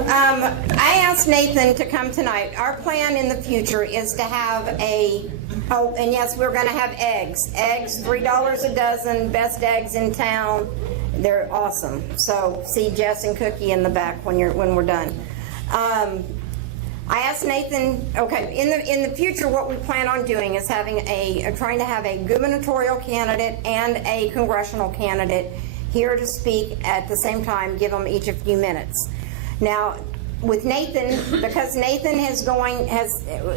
I asked Nathan to come tonight. Our plan in the future is to have and yes, we're going to have eggs. Eggs, $3 a dozen, best eggs in town. They're awesome. So see Jess and Cookie in the back when we're done. I asked Nathan, okay, in the future what we plan on doing is trying to have a gubernatorial candidate and a congressional candidate here to speak at the same time, give them each a few minutes. Now, with Nathan, because Nathan has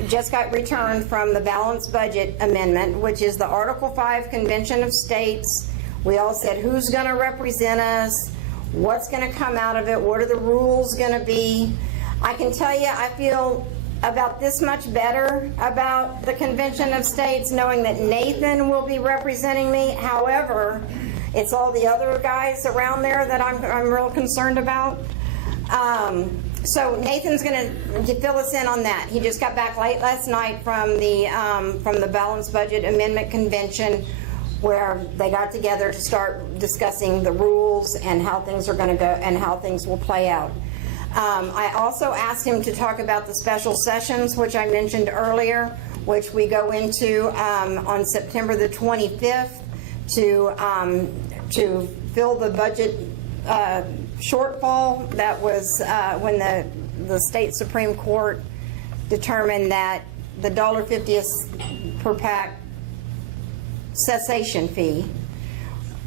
just got returned from the balanced budget amendment, which is the Article 5 Convention of States. We all said, who's going to represent us? What's going to come out of it? What are the rules going to be? I can tell you, I feel about this much better about the Convention of States, knowing that Nathan will be representing me. However, it's all the other guys around there that I'm real concerned about. So Nathan's going to fill us in on that. He just got back late last night from the Balanced Budget Amendment Convention, where they got together to start discussing the rules and how things are going to go and how things will play out. I also asked him to talk about the special sessions, which I mentioned earlier, which we go into on September the 25th to fill the budget shortfall that was when the state Supreme Court determined that the $1.50 per pack cessation fee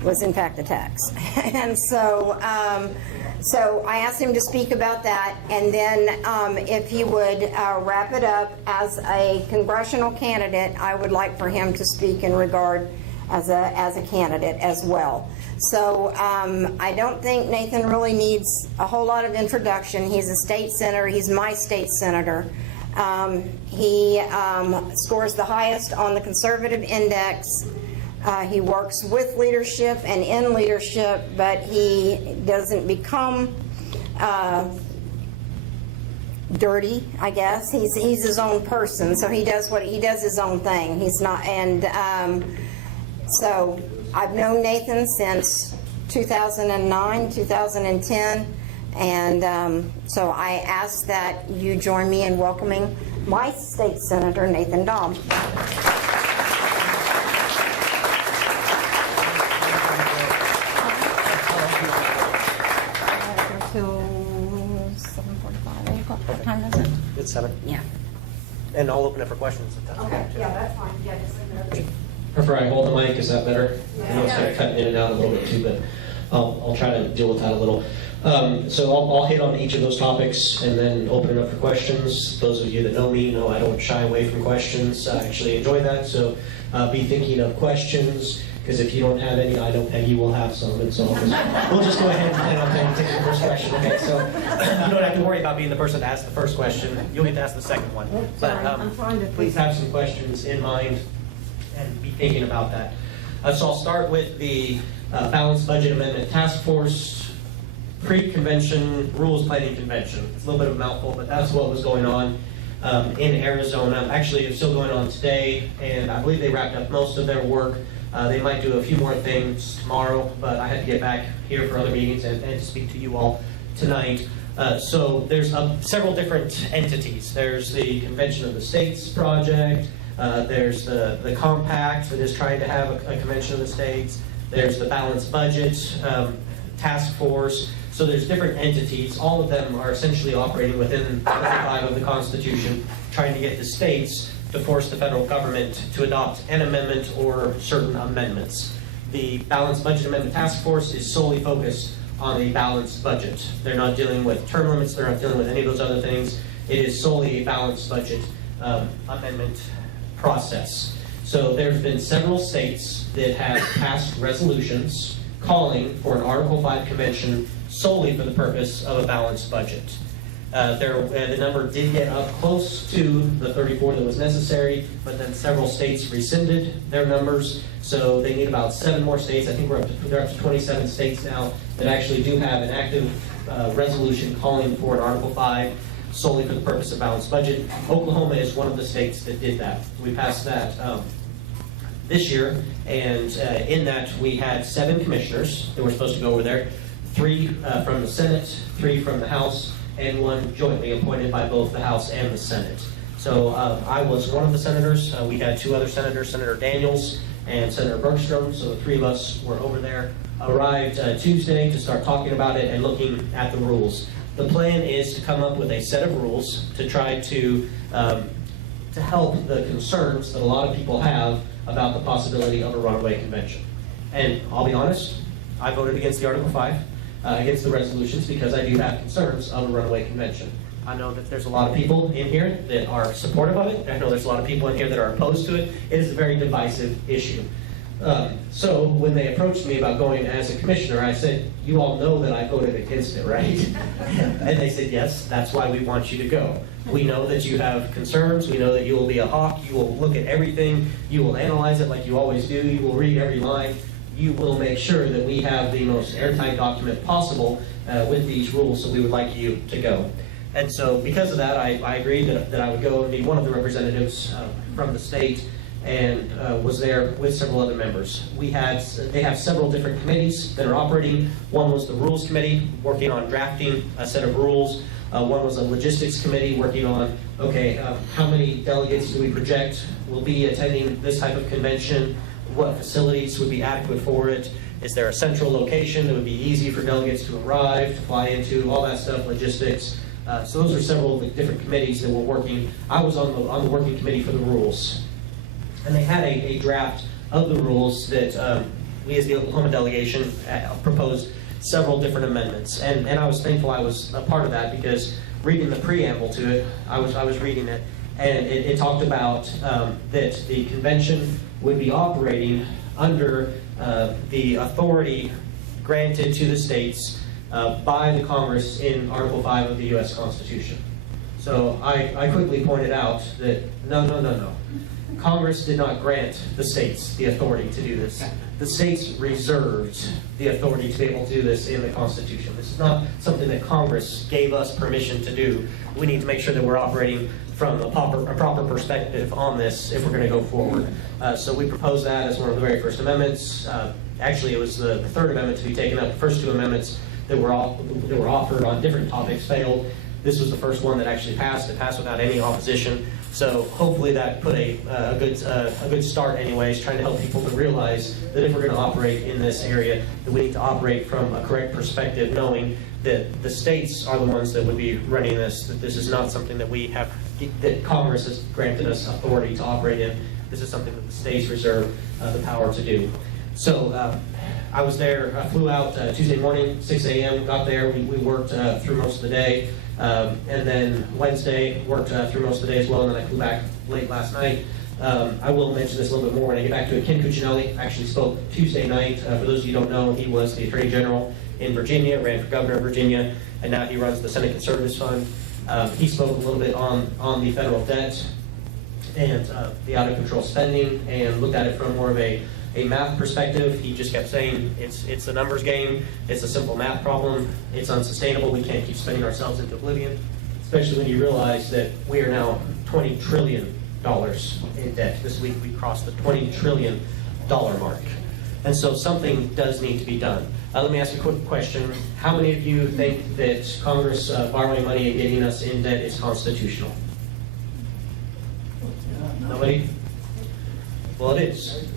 was in fact a tax. And so I asked him to speak about that, and then if he would wrap it up as a congressional candidate, I would like for him to speak in regard as a candidate as well. So I don't think Nathan really needs a whole lot of introduction. He's a state senator. He's my state senator. He scores the highest on the conservative index. He works with leadership and in leadership, but he doesn't become dirty, I guess. He's his own person, so he does his own thing. He's not, and so I've known Nathan since 2009, 2010, and so I ask that you join me in welcoming my state senator, Nathan Dahm. Until 7:45, 8 o'clock. What time is it? It's 7. Yeah. And I'll open it for questions if that's Okay, yeah, that's fine. Yeah, just send it over. Prefer I hold the mic, is that better? I know it's kind of cutting in and out a little bit too, but I'll try to deal with that a little. So I'll hit on each of those topics and then open it up for questions. Those of you that know me know I don't shy away from questions. I actually enjoy that, so be thinking of questions, because if you don't have any, I know Peggy will have some, and so we'll just go ahead and take the first question. Okay, so you don't have to worry about being the person to ask the first question. You'll get to ask the second one. But I'm trying to please have some questions in mind and be thinking about that. So I'll start with the Balanced Budget Amendment Task Force Pre-Convention Rules Planning Convention. It's a little bit of a mouthful, but that's what was going on in Arizona. Actually, it's still going on today, and I believe they wrapped up most of their work. They might do a few more things tomorrow, but I had to get back here for other meetings and to speak to you all tonight. So there's several different entities. There's the Convention of the States project. There's the Compact that is trying to have a Convention of the States. There's the Balanced Budget Task Force. So there's different entities. All of them are essentially operating within Article 5 of the Constitution, trying to get the states to force the federal government to adopt an amendment or certain amendments. The Balanced Budget Amendment Task Force is solely focused on the balanced budget. They're not dealing with term limits. They're not dealing with any of those other things. It is solely a balanced budget amendment process. So there's been several states that have passed resolutions calling for an Article 5 convention solely for the purpose of a balanced budget. The number did get up close to the 34 that was necessary, but then several states rescinded their numbers, so they need about 7 more states. I think they're up to 27 states now that actually do have an active resolution calling for an Article 5 solely for the purpose of balanced budget. Oklahoma is one of the states that did that. We passed that this year, and in that we had 7 commissioners that were supposed to go over there, 3 from the Senate, 3 from the House, and one jointly appointed by both the House and the Senate. So I was one of the senators. We had two other senators, Senator Daniels and Senator Bergstrom, so the three of us were over there. Arrived Tuesday to start talking about it and looking at the rules. The plan is to come up with a set of rules to try to help the concerns that a lot of people have about the possibility of a runaway convention. And I'll be honest, I voted against the Article 5, against the resolutions, because I do have concerns of a runaway convention. I know that there's a lot of people in here that are supportive of it. I know there's a lot of people in here that are opposed to it. It is a very divisive issue. So when they approached me about going as a commissioner, I said, you all know that I voted against it, right? And they said, yes, that's why we want you to go. We know that you have concerns. We know that you will be a hawk. You will look at everything. You will analyze it like you always do. You will read every line. You will make sure that we have the most airtight document possible with these rules, so we would like you to go. And so because of that, I agreed that I would go and be one of the representatives from the state, and was there with several other members. They have several different committees that are operating. One was the Rules Committee, working on drafting a set of rules. One was a Logistics Committee, working on, okay, how many delegates do we project will be attending this type of convention? What facilities would be adequate for it? Is there a central location that would be easy for delegates to arrive, to fly into, all that stuff, logistics. So those are several of the different committees that were working. I was on the working committee for the rules. And they had a draft of the rules that we as the Oklahoma delegation proposed several different amendments. And I was thankful I was a part of that, because reading the preamble to it, I was reading it, and it talked about that the convention would be operating under the authority granted to the states by the Congress in Article 5 of the U.S. Constitution. So I quickly pointed out that no. Congress did not grant the states the authority to do this. The states reserved the authority to be able to do this in the Constitution. This is not something that Congress gave us permission to do. We need to make sure that we're operating from a proper perspective on this if we're going to go forward. So we proposed that as one of the very first amendments. Actually, it was the third amendment to be taken up. The first two amendments that were offered on different topics failed. This was the first one that actually passed. It passed without any opposition. So hopefully that put a good start anyways, trying to help people to realize that if we're going to operate in this area, that we need to operate from a correct perspective, knowing that the states are the ones that would be running this, that this is not something that Congress has granted us authority to operate in. This is something that the states reserve the power to do. So I was there, I flew out Tuesday morning, 6 a.m., got there, we worked through most of the day. And then Wednesday, worked through most of the day as well, and then I flew back late last night. I will mention this a little bit more when I get back to it. Ken Cuccinelli actually spoke Tuesday night. For those of you who don't know, he was the Attorney General in Virginia, ran for governor of Virginia, and now he runs the Senate Conservatives Fund. He spoke a little bit on the federal debt and the out-of-control spending, and looked at it from more of a math perspective. He just kept saying it's a numbers game, it's a simple math problem, it's unsustainable, we can't keep spending ourselves into oblivion, especially when you realize that we are now $20 trillion in debt. This week we crossed the $20 trillion mark. And so something does need to be done. Let me ask you a quick question. How many of you think that Congress borrowing money and getting us in debt is constitutional? Nobody? Well, it is.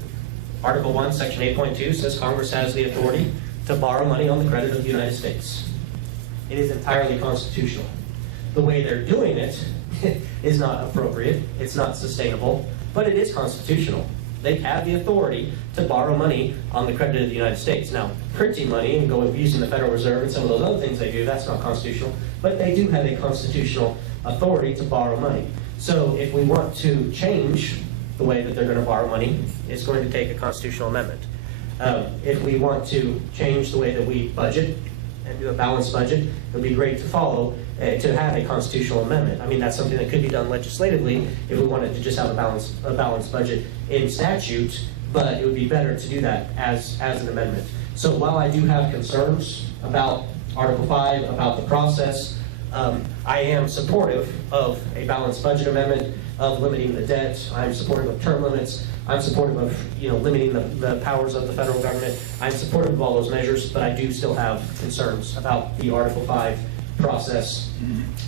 Article 1, Section 8.2 says Congress has the authority to borrow money on the credit of the United States. It is entirely constitutional. The way they're doing it is not appropriate, it's not sustainable, but it is constitutional. They have the authority to borrow money on the credit of the United States. Now, printing money and using the Federal Reserve and some of those other things they do, that's not constitutional, but they do have a constitutional authority to borrow money. So if we want to change the way that they're going to borrow money, it's going to take a constitutional amendment. If we want to change the way that we budget and do a balanced budget, it would be great to follow, to have a constitutional amendment. I mean, that's something that could be done legislatively if we wanted to just have a balanced budget in statute, but it would be better to do that as an amendment. So while I do have concerns about Article 5, about the process, I am supportive of a balanced budget amendment, of limiting the debt. I'm supportive of term limits. I'm supportive of limiting the powers of the federal government. I'm supportive of all those measures, but I do still have concerns about the Article 5 process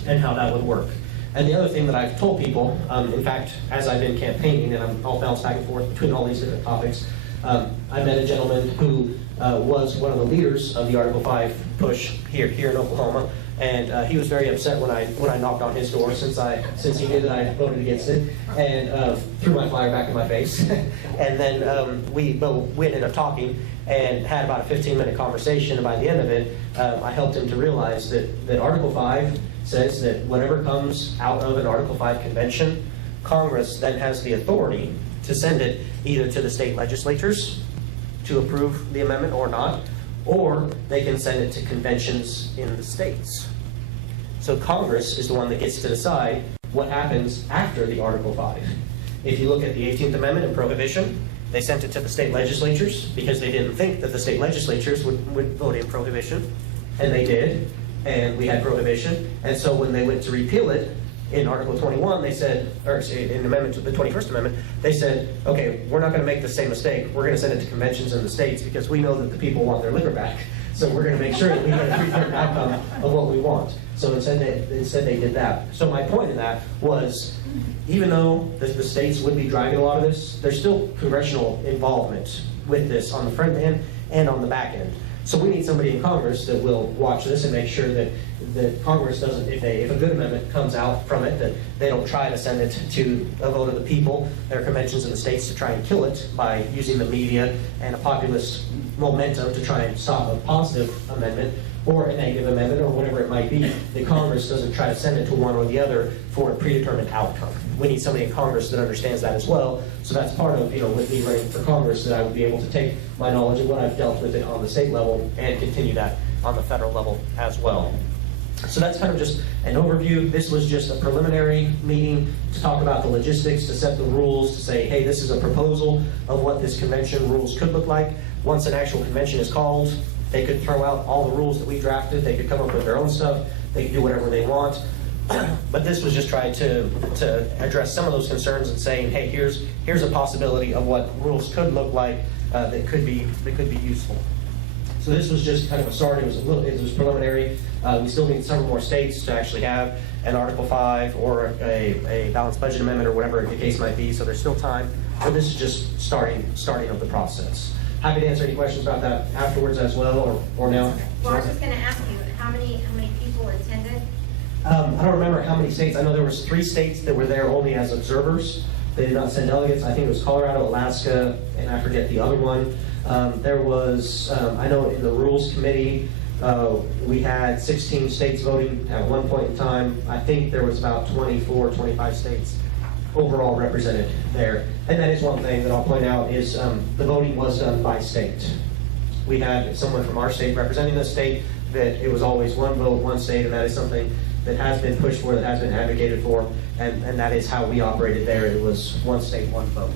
and how that would work. And the other thing that I've told people, in fact, as I've been campaigning, and I'll bounce back and forth between all these different topics, I met a gentleman who was one of the leaders of the Article 5 push here in Oklahoma, and he was very upset when I knocked on his door since he knew that I voted against it, and threw my flyer back in my face. And then we ended up talking and had about a 15-minute conversation, and by the end of it, I helped him to realize that Article 5 says that whatever comes out of an Article 5 convention, Congress then has the authority to send it either to the state legislatures to approve the amendment or not, or they can send it to conventions in the states. So Congress is the one that gets to decide what happens after the Article 5. If you look at the 18th Amendment and Prohibition, they sent it to the state legislatures because they didn't think that the state legislatures would vote in prohibition, and they did, and we had prohibition. And so when they went to repeal it, in Article 21, they said, or in the amendment to the 21st Amendment, they said, okay, we're not going to make the same mistake. We're going to send it to conventions in the states because we know that the people want their liquor back. So we're going to make sure that we get a three-part outcome of what we want. So instead they did that. So my point in that was, even though the states would be driving a lot of this, there's still congressional involvement with this on the front end and on the back end. So we need somebody in Congress that will watch this and make sure that Congress doesn't, if a good amendment comes out from it, that they don't try to send it to a vote of the people. There are conventions in the states to try and kill it by using the media and a populist momentum to try and stop a positive amendment or a negative amendment or whatever it might be. The Congress doesn't try to send it to one or the other for a predetermined outcome. We need somebody in Congress that understands that as well. So that's part of, with me running for Congress, that I would be able to take my knowledge of what I've dealt with it on the state level and continue that on the federal level as well. So that's kind of just an overview. This was just a preliminary meeting to talk about the logistics, to set the rules, to say, hey, this is a proposal of what this convention rules could look like. Once an actual convention is called, they could throw out all the rules that we drafted. They could come up with their own stuff. They could do whatever they want. But this was just trying to address some of those concerns and saying, hey, here's a possibility of what rules could look like that could be useful. So this was just kind of a start. It was preliminary. We still need several more states to actually have an Article 5 or a balanced budget amendment or whatever the case might be. So there's still time. But this is just starting of the process. Happy to answer any questions about that afterwards as well, or now. Well, I was just going to ask you, how many people attended? I don't remember how many states. I know there was 3 states that were there only as observers. They did not send delegates. I think it was Colorado, Alaska, and I forget the other one. There was, I know in the Rules Committee, we had 16 states voting at one point in time. I think there was about 24, 25 states overall represented there. And that is one thing that I'll point out is the voting was done by state. We had someone from our state representing the state, that it was always one vote, one state, and that is something that has been pushed for, that has been advocated for, and that is how we operated there. It was one state, one vote.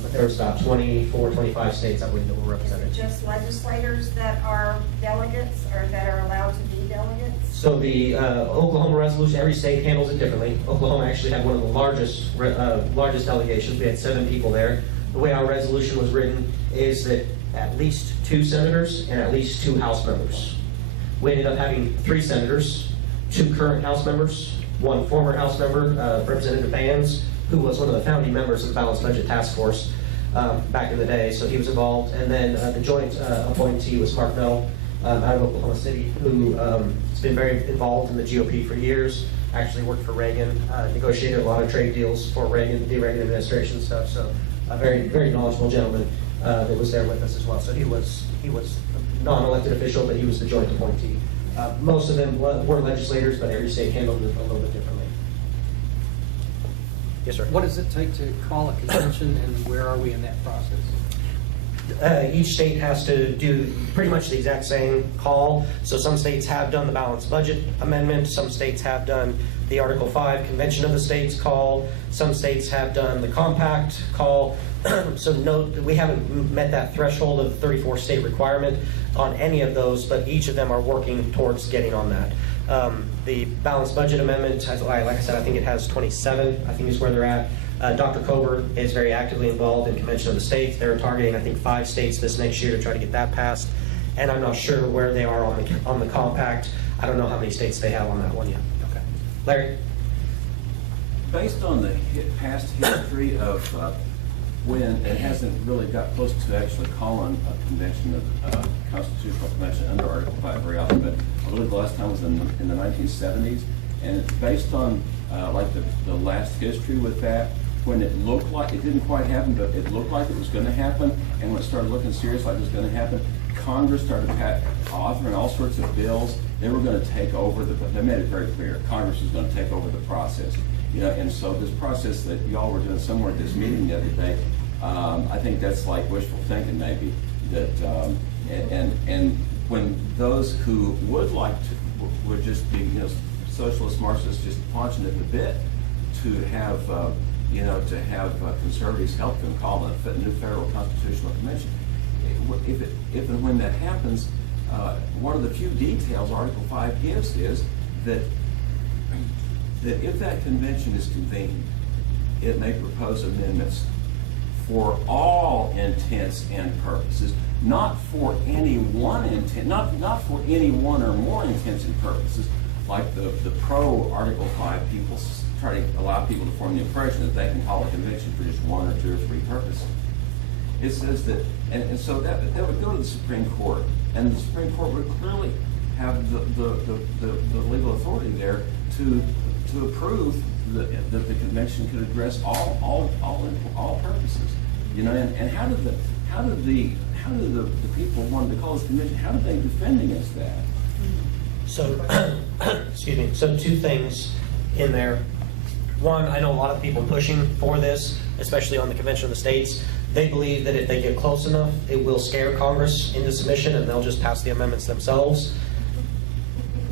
But there was about 24, 25 states, I believe, that were represented. Is it just legislators that are delegates or that are allowed to be delegates? So the Oklahoma resolution, every state handles it differently. Oklahoma actually had one of the largest delegations. We had 7 people there. The way our resolution was written is that at least 2 senators and at least 2 House members. We ended up having 3 senators, 2 current House members, 1 former House member, Representative Vance, who was one of the founding members of the Balanced Budget Task Force back in the day, so he was involved. And then the joint appointee was Mark Mell out of Oklahoma City, who has been very involved in the GOP for years, actually worked for Reagan, negotiated a lot of trade deals for Reagan, the Reagan administration stuff, so a very, very knowledgeable gentleman that was there with us as well. So he was a non-elected official, but he was the joint appointee. Most of them were legislators, but every state handled it a little bit differently. Yes, sir. What does it take to call a convention, and where are we in that process? Each state has to do pretty much the exact same call. So some states have done the balanced budget amendment. Some states have done the Article 5 Convention of the States call. Some states have done the compact call. So note that we haven't met that threshold of the 34 state requirement on any of those, but each of them are working towards getting on that. The balanced budget amendment has, like I said, I think it has 27, I think is where they're at. Dr. Coburn is very actively involved in Convention of the States. They're targeting, I think, 5 states this next year to try to get that passed. and I'm not sure where they are on the compact. I don't know how many states they have on that one yet. Okay. Larry? Based on the past history of when it hasn't really got close to actually calling a convention of constitutional convention under Article 5 very often, but I believe the last time was in the 1970s, and it's based on like the last history with that, when it looked like it didn't quite happen, but it looked like it was going to happen, and when it started looking serious like it was going to happen, Congress started authoring all sorts of bills. They were going to take over they made it very clear Congress was going to take over the process. You know, and so this process that y'all were doing somewhere at this meeting the other day, I think that's like wishful thinking maybe. That and when those who would like to would just be socialist Marxists just punching at the bit to have conservatives help them call a new federal constitutional convention. If and when that happens, one of the few details Article 5 gives is that if that convention is convened, it may propose amendments for all intents and purposes, not for any one intent, not for any one or more intents and purposes, like the pro Article 5 people try to allow people to form the impression that they can call a convention for just one or two or three purposes. It says that, and so that would go to the Supreme Court, and the Supreme Court would clearly have the legal authority there to approve that the convention could address all purposes. And how did the people who wanted to call this convention, how did they defend against that? So, excuse me. So two things in there. One, I know a lot of people pushing for this, especially on the Convention of the States. They believe that if they get close enough, it will scare Congress into submission, and they'll just pass the amendments themselves.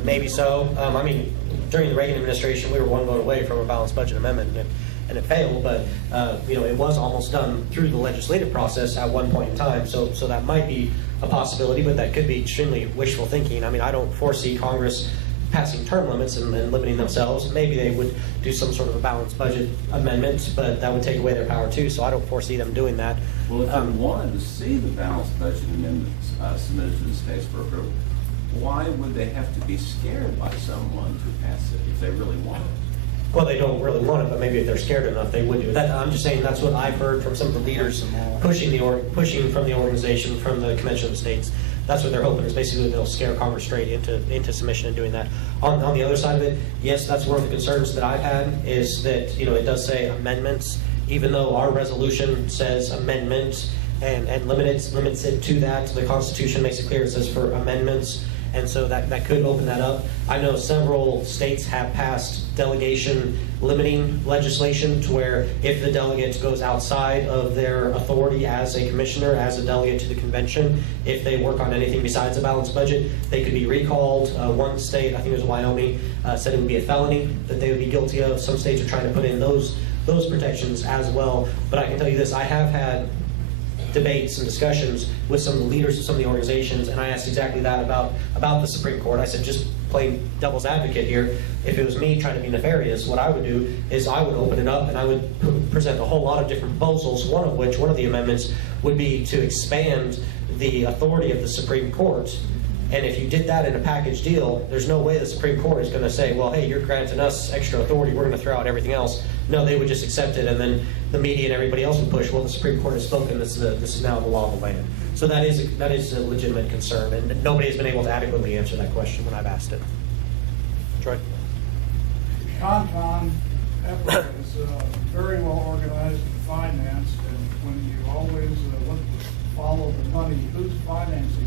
Maybe so. I mean, during the Reagan administration, we were one vote away from a balanced budget amendment, and it failed. But it was almost done through the legislative process at one point in time. So that might be a possibility, but that could be extremely wishful thinking. I mean, I don't foresee Congress passing term limits and limiting themselves. Maybe they would do some sort of a balanced budget amendment, but that would take away their power too. So I don't foresee them doing that. Well, if they wanted to see the balanced budget amendments submitted to the states for approval, why would they have to be scared by someone to pass it if they really want it? Well, they don't really want it, but maybe if they're scared enough, they would do it. I'm just saying that's what I've heard from some of the leaders pushing from the organization, from the Convention of the States. That's what they're hoping, is basically they'll scare Congress straight into submission and doing that. On the other side of it, yes, that's one of the concerns that I've had, is that it does say amendments, even though our resolution says amendment and limits it to that. The Constitution makes it clear it says for amendments. And so that could open that up. I know several states have passed delegation limiting legislation to where if the delegate goes outside of their authority as a commissioner, as a delegate to the convention, if they work on anything besides a balanced budget, they could be recalled. One state, I think it was Wyoming, said it would be a felony that they would be guilty of. Some states are trying to put in those protections as well. But I can tell you this, I have had debates and discussions with some of the leaders of some of the organizations, and I asked exactly that about the Supreme Court. I said, just playing devil's advocate here, if it was me trying to be nefarious, what I would do is I would open it up and I would present a whole lot of different proposals, one of the amendments would be to expand the authority of the Supreme Court. And if you did that in a package deal, there's no way the Supreme Court is going to say, well, hey, you're granting us extra authority, we're going to throw out everything else. No, they would just accept it, and then the media and everybody else would push, well, the Supreme Court has spoken, this is now the law of the land. So that is a legitimate concern, and nobody has been able to adequately answer that question when I've asked it. Troy? The Con effort is very well organized and financed, and when you always look to follow the money, who's financing this?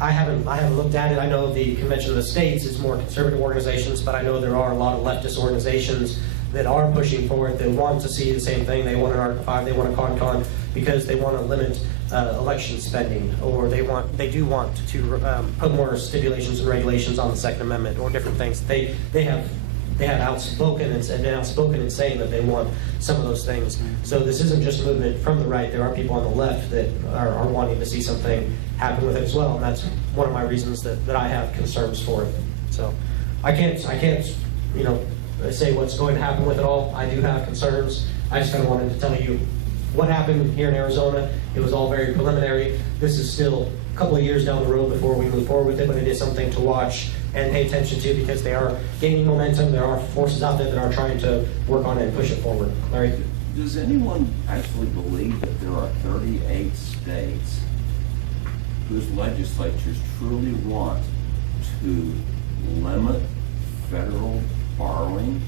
I haven't looked at it. I know the Convention of the States is more conservative organizations, but I know there are a lot of leftist organizations that are pushing for it, that want to see the same thing. They want an Article 5, they want a con because they want to limit election spending, or they do want to put more stipulations and regulations on the Second Amendment, or different things. They have outspoken and been outspoken in saying that they want some of those things. So this isn't just movement from the right. There are people on the left that are wanting to see something happen with it as well, and that's one of my reasons that I have concerns for it. So I can't say what's going to happen with it all. I do have concerns. I just kind of wanted to tell you what happened here in Arizona, it was all very preliminary. This is still a couple of years down the road before we move forward with it, but it is something to watch and pay attention to because they are gaining momentum. There are forces out there that are trying to work on it and push it forward. Larry? Does anyone actually believe that there are 38 states whose legislatures truly want to limit federal borrowing?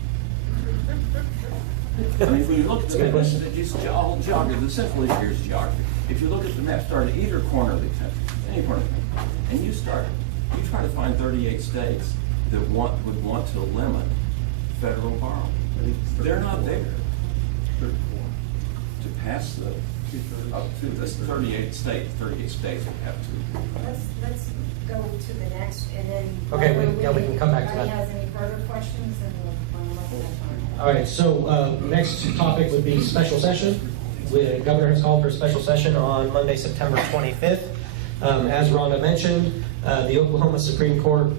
I mean, when you look at the map, just geography, the central issue here is geography. If you look at the map, start at either corner of the country, any corner of the country, and you try to find 38 states that would want to limit federal borrowing. They're not there. To pass up to this 38 states would have to. Let's go to the next, and then. Okay, we can come back to that. Anybody has any further questions, then we'll let them know. All right, so next topic would be special session. The governor has called for a special session on Monday, September 25th. As Rhonda mentioned, the Oklahoma Supreme Court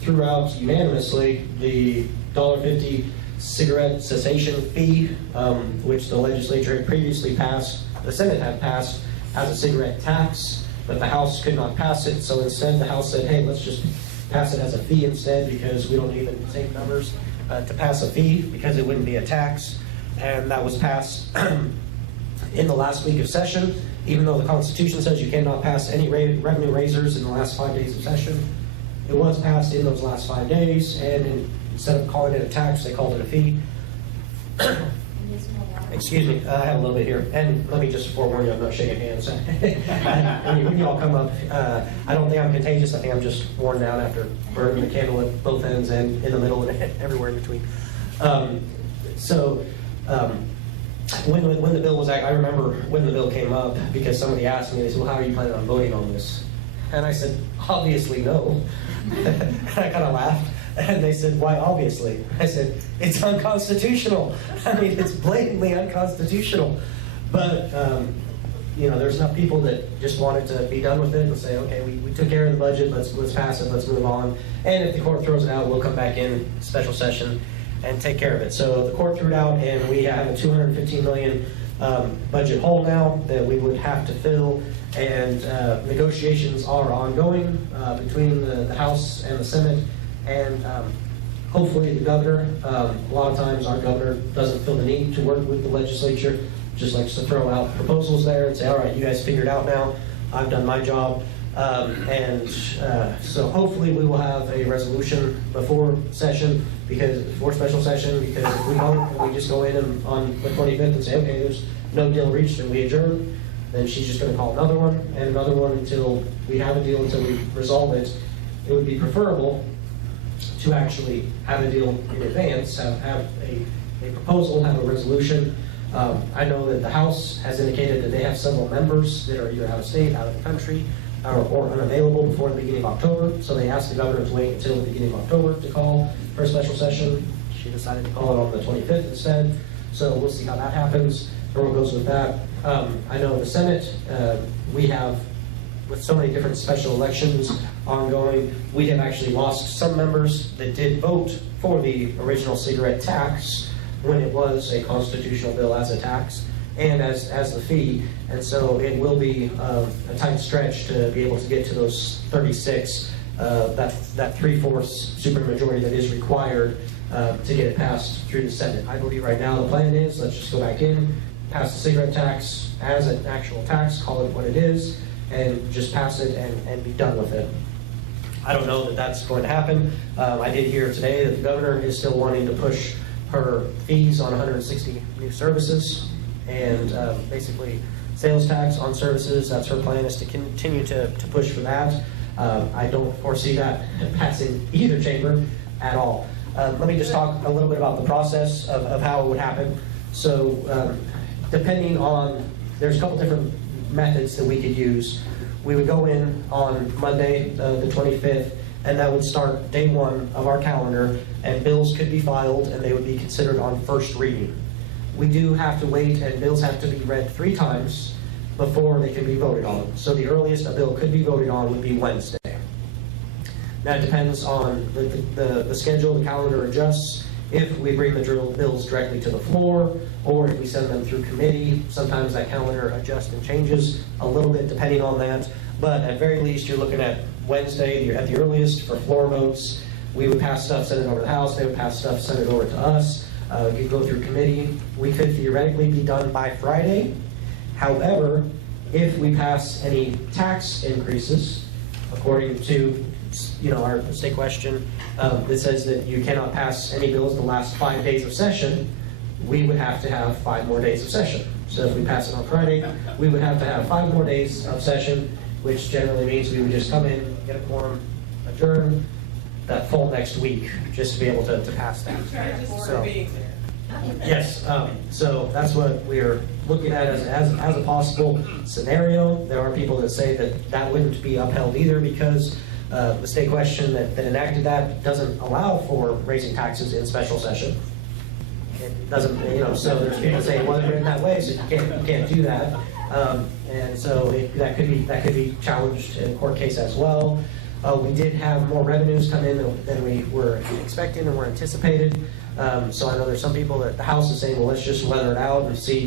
threw out unanimously the $1.50 cigarette cessation fee, which the legislature had previously passed, the Senate had passed as a cigarette tax, but the House could not pass it, so instead the House said, hey, let's just pass it as a fee instead because we don't need the same numbers to pass a fee because it wouldn't be a tax, and that was passed in the last week of session, even though the Constitution says you cannot pass any revenue raisers in the last 5 days of session. It was passed in those last 5 days, and instead of calling it a tax, they called it a fee. Excuse me, I have a little bit here. And let me just forewarn you, I'm not shaking hands. When you all come up, I don't think I'm contagious. I think I'm just worn down after burning the candle at both ends and in the middle and everywhere in between. When the bill was, I remember when the bill came up because somebody asked me, they said, well, how are you planning on voting on this? And I said, obviously no. And I kind of laughed. And they said, why obviously? I said, it's unconstitutional. I mean, it's blatantly unconstitutional. But, there's enough people that just wanted to be done with it and say, okay, we took care of the budget, let's pass it, let's move on. And if the court throws it out, we'll come back in special session and take care of it. So the court threw it out, and we have a $215 million budget hole now that we would have to fill. And negotiations are ongoing between the House and the Senate. And hopefully the governor, a lot of times our governor doesn't feel the need to work with the legislature, just likes to throw out proposals there and say, all right, you guys figure it out now, I've done my job. So hopefully we will have a resolution before special session, because if we don't, and we just go in on the 25th and say, okay, there's no deal reached and we adjourn, then she's just going to call another one and another one until we have a deal, until we resolve it. It would be preferable to actually have a deal in advance, have a proposal, have a resolution. I know that the House has indicated that they have several members that are either out of state, out of the country, or unavailable before the beginning of October. So they asked the governor to wait until the beginning of October to call for a special session. She decided to call it on the 25th instead. So we'll see how that happens, or what goes with that. I know the Senate, we have, with so many different special elections ongoing, we have actually lost some members that did vote for the original cigarette tax when it was a constitutional bill as a tax and as the fee. And so it will be a tight stretch to be able to get to those 36, that 3/4 supermajority that is required to get it passed through the Senate. I believe right now the plan is, let's just go back in, pass the cigarette tax as an actual tax, call it what it is, and just pass it and be done with it. I don't know that that's going to happen. I did hear today that the governor is still wanting to push her fees on 160 new services, and basically sales tax on services. That's her plan, is to continue to push for that. I don't foresee that passing either chamber at all. Let me just talk a little bit about the process of how it would happen. So depending on, there's a couple different methods that we could use. We would go in on Monday, the 25th, and that would start day one of our calendar, and bills could be filed and they would be considered on first reading. We do have to wait, and bills have to be read 3 times before they can be voted on. So the earliest a bill could be voted on would be Wednesday. That depends on the schedule, the calendar adjusts, if we bring the bills directly to the floor, or if we send them through committee. Sometimes that calendar adjusts and changes a little bit depending on that. But at very least, you're looking at Wednesday at the earliest for floor votes. We would pass stuff, send it over to the House. They would pass stuff, send it over to us. You'd go through committee. We could theoretically be done by Friday. However, if we pass any tax increases, according to our state question that says that you cannot pass any bills the last 5 days of session, we would have to have 5 more days of session. So if we pass it on Friday, we would have to have 5 more days of session, which generally means we would just come in, get a quorum, adjourn that full next week, just to be able to pass that. So, yes, so that's what we're looking at as a possible scenario. There are people that say that wouldn't be upheld either, because the state question that enacted that doesn't allow for raising taxes in special session. It doesn't, so there's people saying, well, it's written that way, so you can't do that. And so that could be challenged in a court case as well. We did have more revenues come in than we were expecting and were anticipated. So I know there's some people that the House is saying, well, let's just weather it out and see,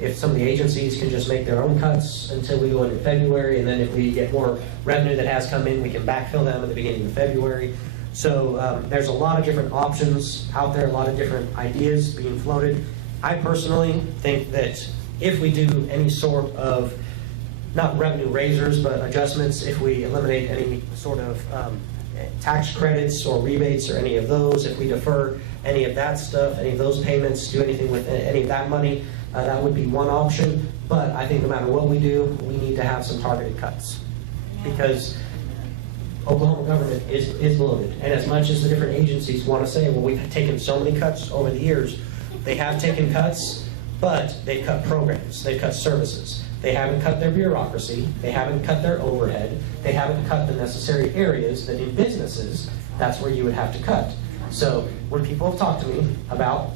if some of the agencies can just make their own cuts until we go into February, and then if we get more revenue that has come in, we can backfill them at the beginning of February. So there's a lot of different options out there, a lot of different ideas being floated. I personally think that if we do any sort of, not revenue raisers, but adjustments, if we eliminate any sort of tax credits or rebates or any of those, if we defer any of that stuff, any of those payments, do anything with any of that money, that would be one option. But I think no matter what we do, we need to have some targeted cuts, because Oklahoma government is bloated. And as much as the different agencies want to say, well, we've taken so many cuts over the years, they have taken cuts, but they've cut programs, they've cut services. They haven't cut their bureaucracy, they haven't cut their overhead, they haven't cut the necessary areas that in businesses, that's where you would have to cut. So when people have talked to me about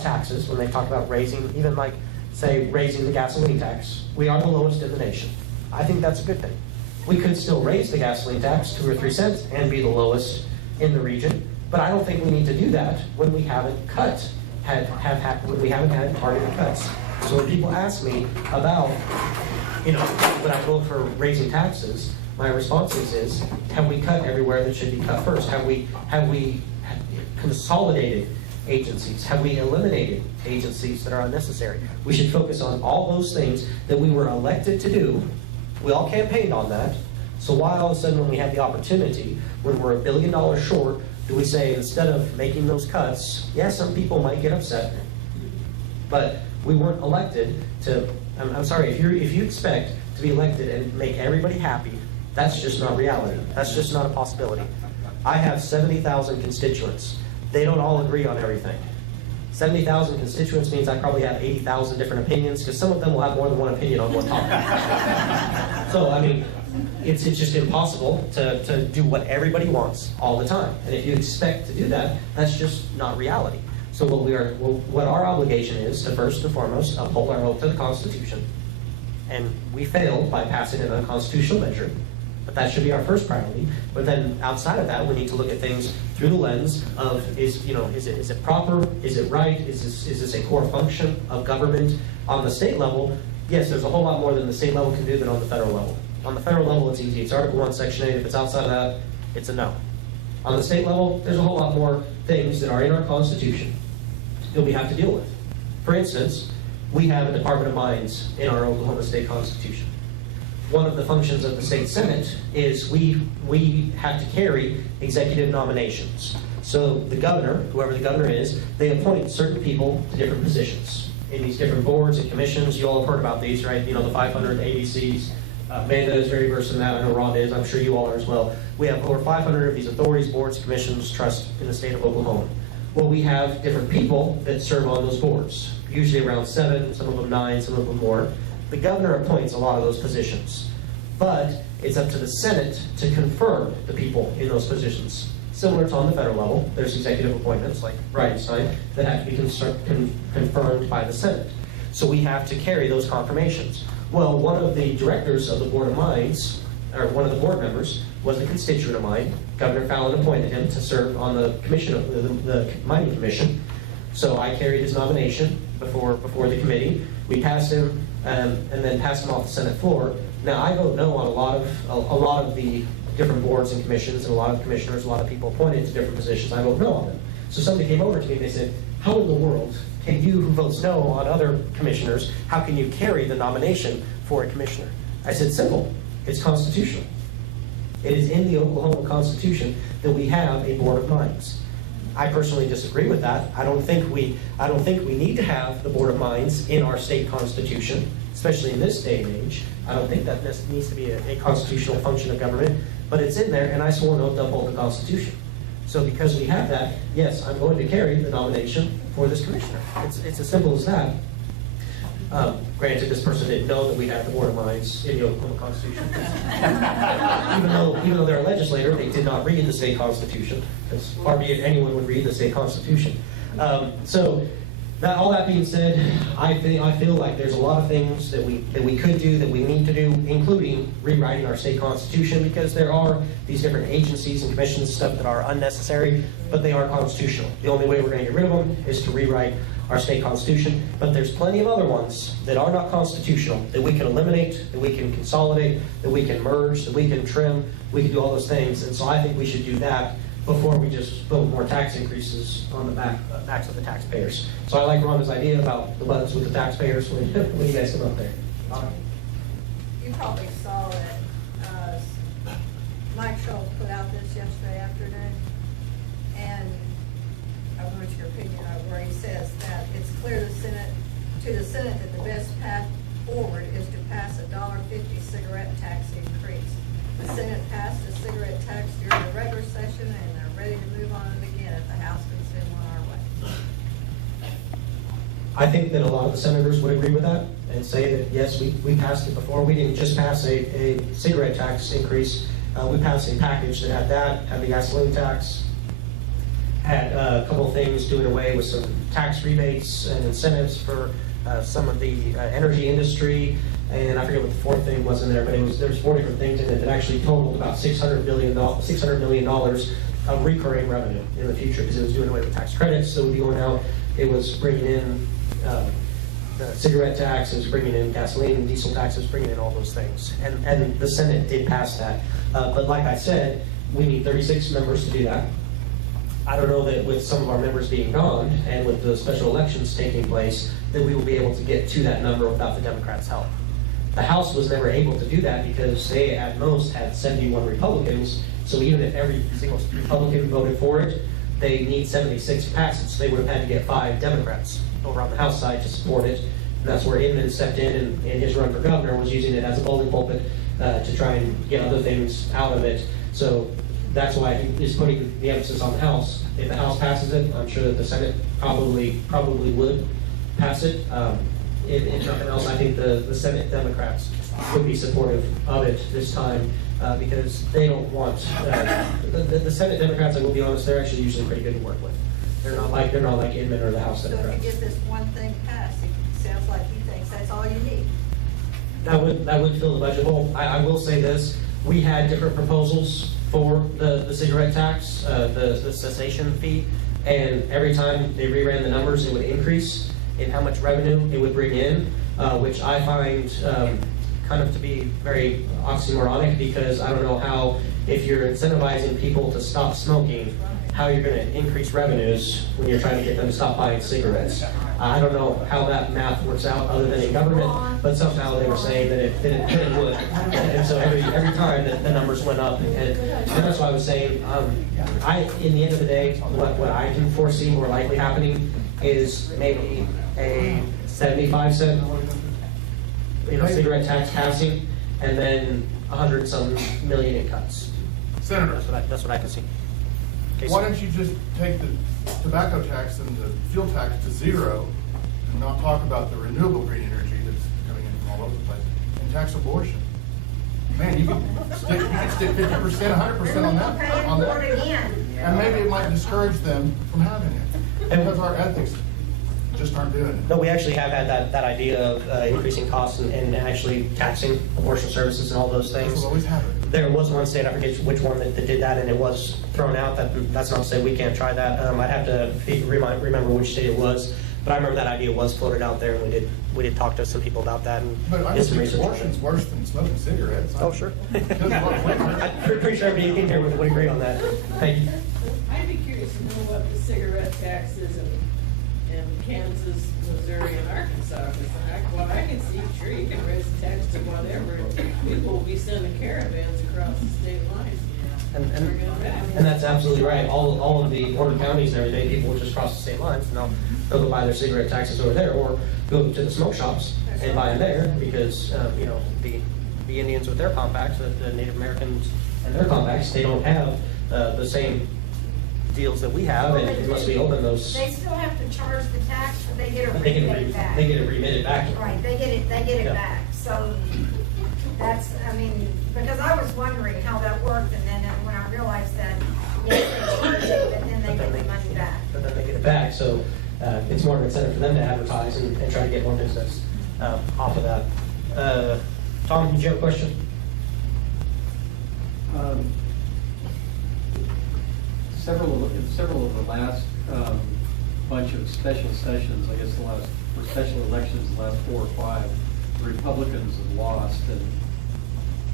taxes, when they talk about raising, even like, say, raising the gasoline tax, we are the lowest in the nation. I think that's a good thing. We could still raise the gasoline tax 2 or 3 cents and be the lowest in the region, but I don't think we need to do that when we haven't when we haven't had targeted cuts. So when people ask me about, would I vote for raising taxes, my response is, have we cut everywhere that should be cut first? Have we consolidated agencies? Have we eliminated agencies that are unnecessary? We should focus on all those things that we were elected to do. We all campaigned on that. So why all of a sudden, when we have the opportunity, when we're $1 billion short, do we say, instead of making those cuts, yes, some people might get upset, but we weren't elected to, I'm sorry, if you expect to be elected and make everybody happy, that's just not reality. That's just not a possibility. I have 70,000 constituents. They don't all agree on everything. 70,000 constituents means I probably have 80,000 different opinions, because some of them will have more than one opinion on one topic. So, I mean, it's just impossible to do what everybody wants all the time. And if you expect to do that, that's just not reality. So what our obligation is to first and foremost uphold our oath to the Constitution. And we failed by passing an unconstitutional measure, but that should be our first priority. But then outside of that, we need to look at things through the lens of, is it proper? Is it right? Is this a core function of government? On the state level, yes, there's a whole lot more than the state level can do than on the federal level. On the federal level, it's easy. It's Article 1, Section 8. If it's outside of that, it's a no. On the state level, there's a whole lot more things that are in our Constitution that we have to deal with. For instance, we have a Department of Mines in our Oklahoma State Constitution. One of the functions of the state Senate is we have to carry executive nominations. So the governor, whoever the governor is, they appoint certain people to different positions in these different boards and commissions. You all have heard about these, right? The 500 ABCs. Amanda is very versed in that. I know Ron is. I'm sure you all are as well. We have over 500 of these authorities, boards, commissions, trusts in the state of Oklahoma. Well, we have different people that serve on those boards, usually around 7, some of them 9, some of them more. The governor appoints a lot of those positions, but it's up to the Senate to confirm the people in those positions. Similar to on the federal level, there's executive appointments like Bridenstine that have to be confirmed by the Senate. So we have to carry those confirmations. Well, one of the directors of the Board of Mines, or one of the board members, was a constituent of mine. Governor Fallon appointed him to serve on the commission, the mining commission. So I carried his nomination before the committee. We passed him, and then passed him off the Senate floor. Now, I vote no on a lot of the different boards and commissions, and a lot of commissioners, a lot of people appointed to different positions. I vote no on them. So somebody came over to me and they said, how in the world can you, who votes no on other commissioners, how can you carry the nomination for a commissioner? I said, simple. It's constitutional. It is in the Oklahoma Constitution that we have a Board of Mines. I personally disagree with that. I don't think we need to have the Board of Mines in our state constitution, especially in this day and age. I don't think that this needs to be a constitutional function of government, but it's in there, and I swore an oath to uphold the Constitution. So because we have that, yes, I'm going to carry the nomination for this commissioner. It's as simple as that. Granted, this person didn't know that we had the Board of Mines in the Oklahoma Constitution. even though they're a legislator, they did not read the state constitution, because far be it anyone would read the state constitution. So, all that being said, I feel like there's a lot of things that we could do, that we need to do, including rewriting our state constitution, because there are these different agencies and commissions and stuff that are unnecessary, but they are constitutional. The only way we're going to get rid of them is to rewrite our state constitution, but there's plenty of other ones that are not constitutional that we can eliminate, that we can consolidate, that we can merge, that we can trim, we can do all those things, and so I think we should do that before we just vote more tax increases on the backs of the taxpayers. So I like Rhonda's idea about the buttons with the taxpayers when you guys come up there. You probably saw that Mike Schultz put out this yesterday afternoon, and I want your opinion on it, where he says that it's clear to the Senate that the best path forward is to pass a $1.50 cigarette tax increase. The Senate passed a cigarette tax during the regular session, and they're ready to move on it again if the House can send one our way. I think that a lot of the senators would agree with that and say that, yes, we passed it before. We didn't just pass a cigarette tax increase. We passed a package that had the gasoline tax, had a couple of things doing away with some tax rebates and incentives for some of the energy industry, and I forget what the fourth thing was in there, but there was 4 different things in it that actually totaled about $600 million of recurring revenue in the future, because it was doing away with tax credits, so it would be going out. It was bringing in the cigarette tax, it was bringing in gasoline and diesel taxes, bringing in all those things, and the Senate did pass that. But like I said, we need 36 members to do that. I don't know that with some of our members being gone and with the special elections taking place, that we will be able to get to that number without the Democrats' help. The House was never able to do that because they at most had 71 Republicans, so even if every single Republican voted for it, they need 76 to pass it, so they would have had to get 5 Democrats over on the House side to support it. And that's where Inman stepped in, and his run for governor was using it as a bowling pulpit to try and get other things out of it. So that's why he's putting the emphasis on the House. If the House passes it, I'm sure that the Senate probably would pass it. If nothing else, I think the Senate Democrats would be supportive of it this time because they don't want the Senate Democrats. I will be honest; they're actually usually pretty good to work with. They're not like Inman or the House Democrats. So if you get this one thing passed, it sounds like he thinks that's all you need. That would fill the budget hole. I will say this: we had different proposals for the cigarette tax, the cessation fee, and every time they reran the numbers, it would increase in how much revenue it would bring in, which I find kind of to be very oxymoronic, because I don't know how, if you're incentivizing people to stop smoking, how you're going to increase revenues when you're trying to get them to stop buying cigarettes. I don't know how that math works out other than in government, but somehow they were saying that it would. And so every time the numbers went up, and that's why I was saying, in the end of the day, what I can foresee more likely happening is maybe a 75-cent cigarette tax passing, and then 100-some million in cuts. Senator, That's what I can see. Okay, why so- don't you just take the tobacco tax and the fuel tax to zero and not talk about the renewable green energy that's coming in from all over the place and tax abortion? Man, you can stick 50%, 100% on that. On that. And maybe it might discourage them from having it because our ethics. just aren't doing it. No, we actually have had that idea of increasing costs and actually taxing abortion services and all those This things. will always happen. There was one state, I forget which one, that did that, and it was thrown out. That's not to say we can't try that. I'd have to remember which state it was, but I remember that idea was floated out there, and we did talk to some people about that. And But I did some think research on abortion's it. worse than smoking cigarettes. Oh, sure. Kills a lot of women. I'm pretty sure everybody in here would agree on that. Thank you. I'd be curious to know what the cigarette tax is in Kansas, Missouri, and Arkansas, because what I can see, sure, you can raise the tax to whatever, people will be sending caravans across the state lines. And Bringing it back. And that's absolutely right. All of the border counties and everything, people will just cross the state lines and they'll go buy their cigarette taxes over there, or go to the smoke shops and buy them there, because the Indians with their compacts, the Native Americans and their compacts, they don't have the same deals that we have, and unless we open those, They still have to charge the tax, but they get a they get rebate back. it remitted back. Right, they get it Yeah. back, so that's, I mean, because I was wondering how that worked, and then when I realized that, yes, they charge it, but then they get the money back. But then they get it back, so it's more of an incentive for them to advertise and try to get more business off of that. Tom, did you have a question? Several of the last bunch of special sessions, I guess for special elections, the last 4 or 5, the Republicans have lost. And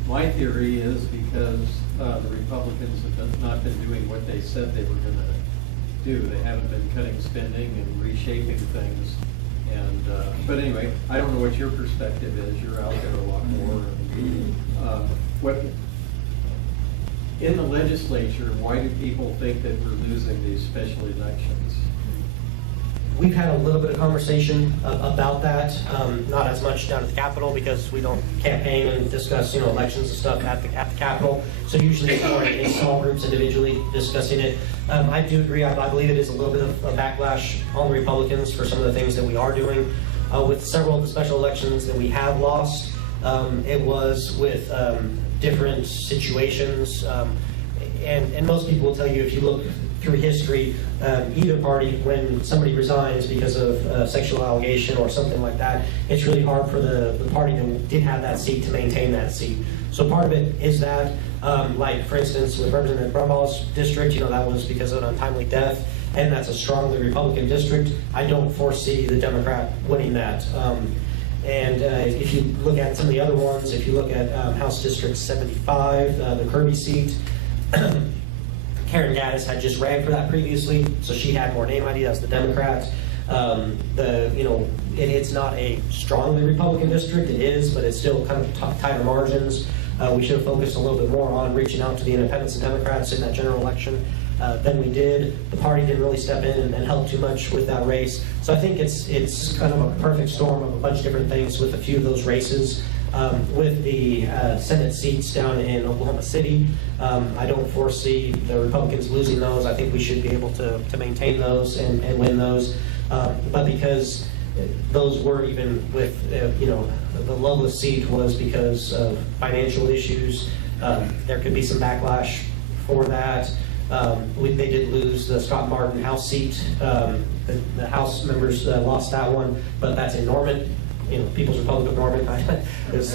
my theory is because the Republicans have not been doing what they said they were going to do. They haven't been cutting spending and reshaping things. And but anyway, I don't know what your perspective is. You're out there a lot more. What in the legislature, why do people think that we're losing these special elections? We've had a little bit of conversation about that, not as much down at the Capitol, because we don't campaign and discuss, elections and stuff at the Capitol. So usually it's more in small groups individually discussing it. I do agree. I believe it is a little bit of a backlash on the Republicans for some of the things that we are doing. With several of the special elections that we have lost, it was with different situations. And most people will tell you, if you look through history, either party, when somebody resigns because of sexual allegation or something like that, it's really hard for the party that did have that seat to maintain that seat. So part of it is that, like for instance, with Representative Brumbaugh's district, that was because of an untimely death, and that's a strongly Republican district. I don't foresee the Democrat winning that. And if you look at some of the other ones, if you look at House District 75, the Kirby seat, Karen Gaddis had just ran for that previously, so she had more name ID as the Democrat. It's not a strongly Republican district, it is, but it's still kind of tighter margins. We should have focused a little bit more on reaching out to the independents and Democrats in that general election than we did. The party didn't really step in and help too much with that race. So I think it's kind of a perfect storm of a bunch of different things with a few of those races. With the Senate seats down in Oklahoma City, I don't foresee the Republicans losing those. I think we should be able to maintain those and win those. But because those were even with, the lowest seat was because of financial issues, there could be some backlash for that. They did lose the Scott Martin House seat. The House members lost that one, but that's in Norman. People's Republic of Norman. It was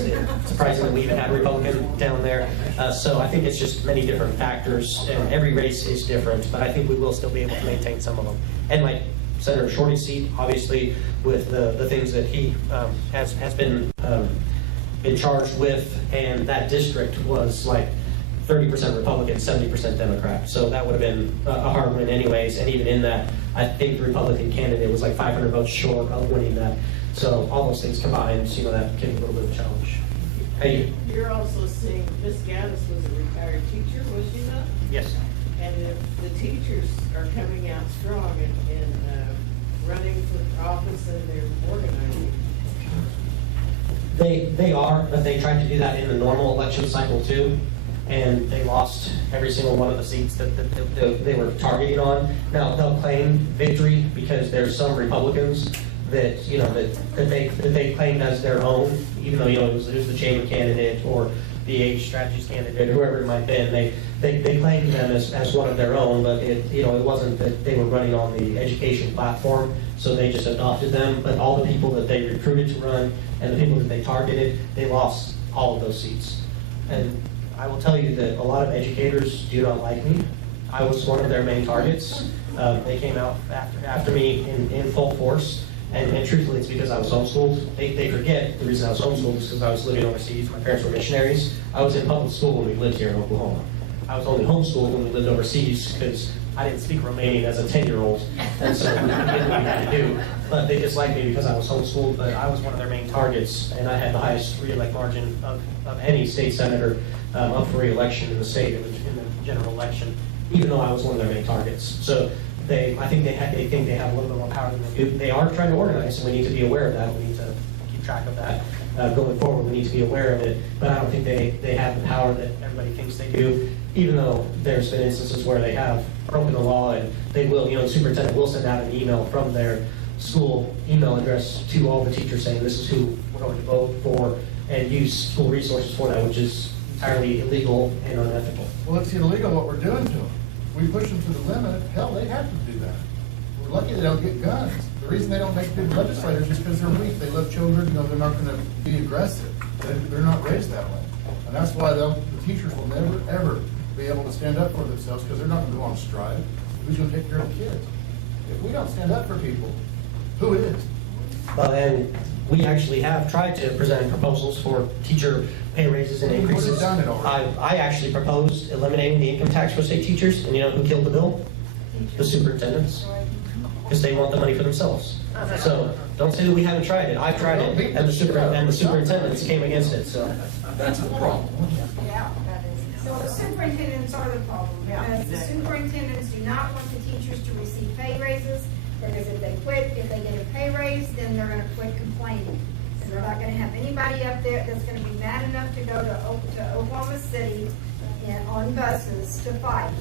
surprising that we even had a Republican down there. So I think it's just many different factors, and every race is different, but I think we will still be able to maintain some of them. And like Senator Shorty's seat, obviously, with the things that he has been charged with, and that district was like 30% Republican, 70% Democrat. So that would have been a hard win anyways, and even in that, I think the Republican candidate was like 500 votes short of winning that. So all those things combined, that can be a little bit of a challenge. Hey. You're also saying Miss Gaddis was a retired teacher, was she not? Yes. And if the teachers are coming out strong and running for office and they're organizing. They are, but they tried to do that in the normal election cycle too, and they lost every single one of the seats that they were targeting on. Now, they'll claim victory because there's some Republicans that, you know, that they claimed as their own, even though, you know, it was the chamber candidate or the age strategies candidate, whoever it might have been, they claimed them as one of their own, but it, you know, it wasn't that they were running on the education platform, so they just adopted them. But all the people that they recruited to run and the people that they targeted, they lost all of those seats. And I will tell you that a lot of educators do not like me. I was one of their main targets. They came out after me in full force. And truthfully, it's because I was homeschooled. They forget the reason I was homeschooled is because I was living overseas. My parents were missionaries. I was in public school when we lived here in Oklahoma. I was only homeschooled when we lived overseas because I didn't speak Romanian as a 10-year-old, and so we did what we had to do. But they disliked me because I was homeschooled, but I was one of their main targets, and I had the highest re-elect margin of any state senator up for re-election in the state in the general election, even though I was one of their main targets. So I think they think they have a little bit more power than they do. They are trying to organize, and we need to be aware of that. We need to keep track of that going forward. We need to be aware of it, but I don't think they have the power that everybody thinks they do, even though there's been instances where they have broken the law, and they will, you know, the superintendent will send out an email from their school email address to all the teachers saying this is who we're going to vote for, and use school resources for that, which is entirely illegal and unethical. Well, it's illegal what we're doing to them. We push them to the limit. Hell, they have to do that. We're lucky they don't get guns. The reason they don't make good legislators is because they're weak. They love children. You know, they're not going to be aggressive. They're not raised that way. And that's why the teachers will never, ever be able to stand up for themselves, because they're not going to go on strike. Who's going to take care of the kids? If we don't stand up for people, who is? Well, and we actually have tried to present proposals for teacher pay raises and increases. We've done it already. I actually proposed eliminating the income tax for state teachers, and you know who killed the bill? The superintendents, because they want the money for themselves. So don't say that we haven't tried it. I've tried it, and the superintendents came against it. So That's the problem. Yeah, that is. So the superintendents are the problem, because the superintendents do not want the teachers to receive pay raises, because if they get a pay raise, then they're gonna quit complaining. And they're not gonna have anybody up there that's gonna be mad enough to go to Oklahoma City on buses to fight.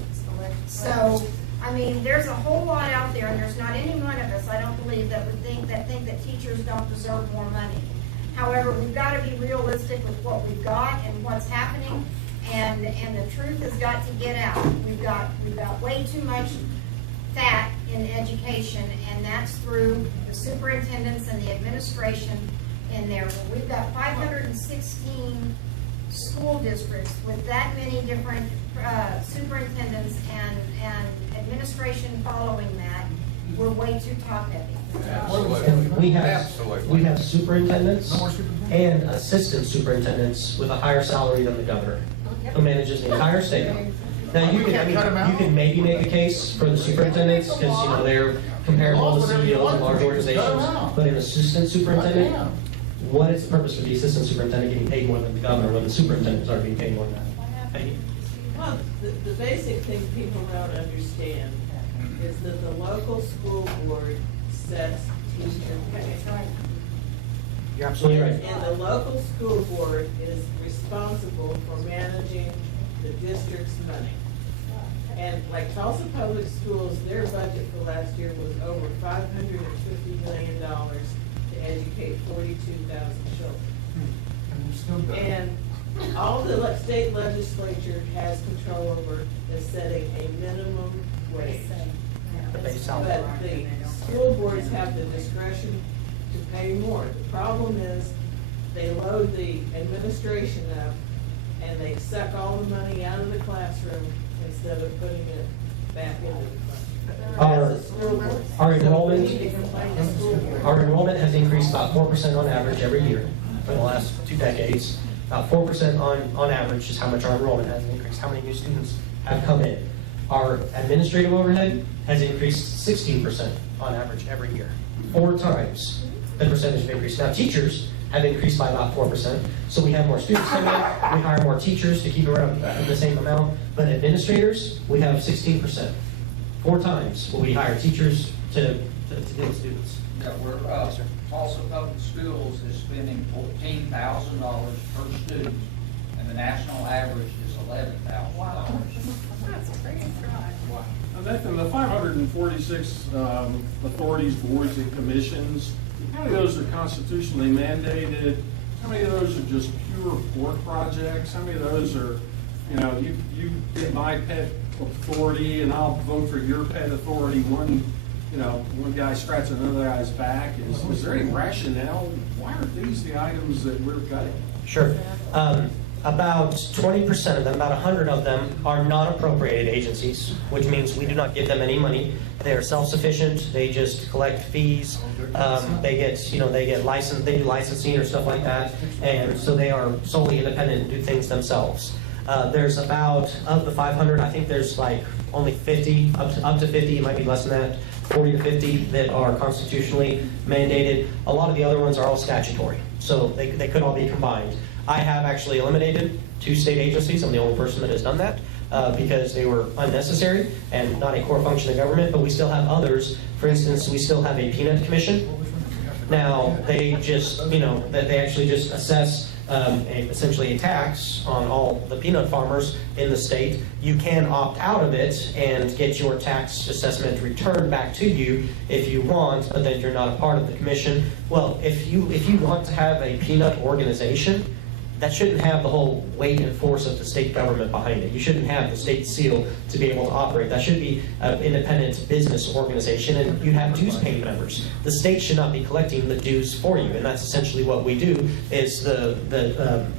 So, I mean, there's a whole lot out there, and there's not any one of us, I don't believe, that would think that teachers don't deserve more money. However, we've got to be realistic with what we've got and what's happening, and the truth has got to get out. We've got way too much fat in education, and that's through the superintendents and the administration in there. We've got 516 school districts with that many different superintendents and administration following that. We're way too top heavy. and we have superintendents No more superintendents? and assistant superintendents with a higher salary than the governor, who manages the entire state. Now, you can maybe make a case for the superintendents, because, you know, they're comparable to CEOs in large organizations, but an assistant superintendent, what is the purpose for the assistant superintendent getting paid more than the governor when the superintendents are being paid more than that? Peggy? Well, the basic thing people don't understand is that the local school board sets teacher pay. You're absolutely right. And the local school board is responsible for managing the district's money. And like Tulsa Public Schools, their budget for last year was over $550 million to educate 42,000 children. And we're still done. And all the state legislature has control over is setting a minimum wage. The base salary. But the school boards have the discretion to pay more. The problem is, they load the administration up, and they suck all the money out of the classroom instead of putting it back into the classroom. That's the school board. Our enrollment- So we need to complain to school board. Our enrollment has increased about 4% on average every year for the last 2 decades. About 4% on average is how much our enrollment has increased, how many new students have come in. Our administrative overhead has increased 16% on average every year, 4 times the percentage of increase. Now, teachers have increased by about 4%, so we have more students coming in, we hire more teachers to keep around the same amount, but administrators, we have 16%, 4 times what we hire teachers to deal with students. Yeah, we're, Tulsa Public Schools is spending $14,000 per student, and the national average is $11,000. That's pretty dry. Nathan, the 546 authorities, boards, and commissions, How many of those are constitutionally mandated? How many of those are just pure port projects? How many of those are, you know, you get my pet authority and I'll vote for your pet authority? One guy scratching another guy's back. Is there any rationale? Why are these the items that we're cutting? Sure. About 20% of them, about 100 of them, are non-appropriated agencies, which means we do not give them any money. They are self-sufficient. They just collect fees. They get licensed. They do licensing or stuff like that, and so they are solely independent and do things themselves. There's about, of the 500, I think there's like only 50, up to 50, it might be less than that, 40 to 50 that are constitutionally mandated. A lot of the other ones are all statutory, so they could all be combined. I have actually eliminated 2 state agencies. I'm the only person that has done that because they were unnecessary and not a core function of government, but we still have others. For instance, we still have a peanut commission. Now, they just, they actually just assess essentially a tax on all the peanut farmers in the state. You can opt out of it and get your tax assessment returned back to you if you want, but then you're not a part of the commission. Well, if you want to have a peanut organization, that shouldn't have the whole weight and force of the state government behind it. You shouldn't have the state seal to be able to operate. That should be an independent business organization, and you have dues paying members. The state should not be collecting the dues for you, and that's essentially what we do. Is the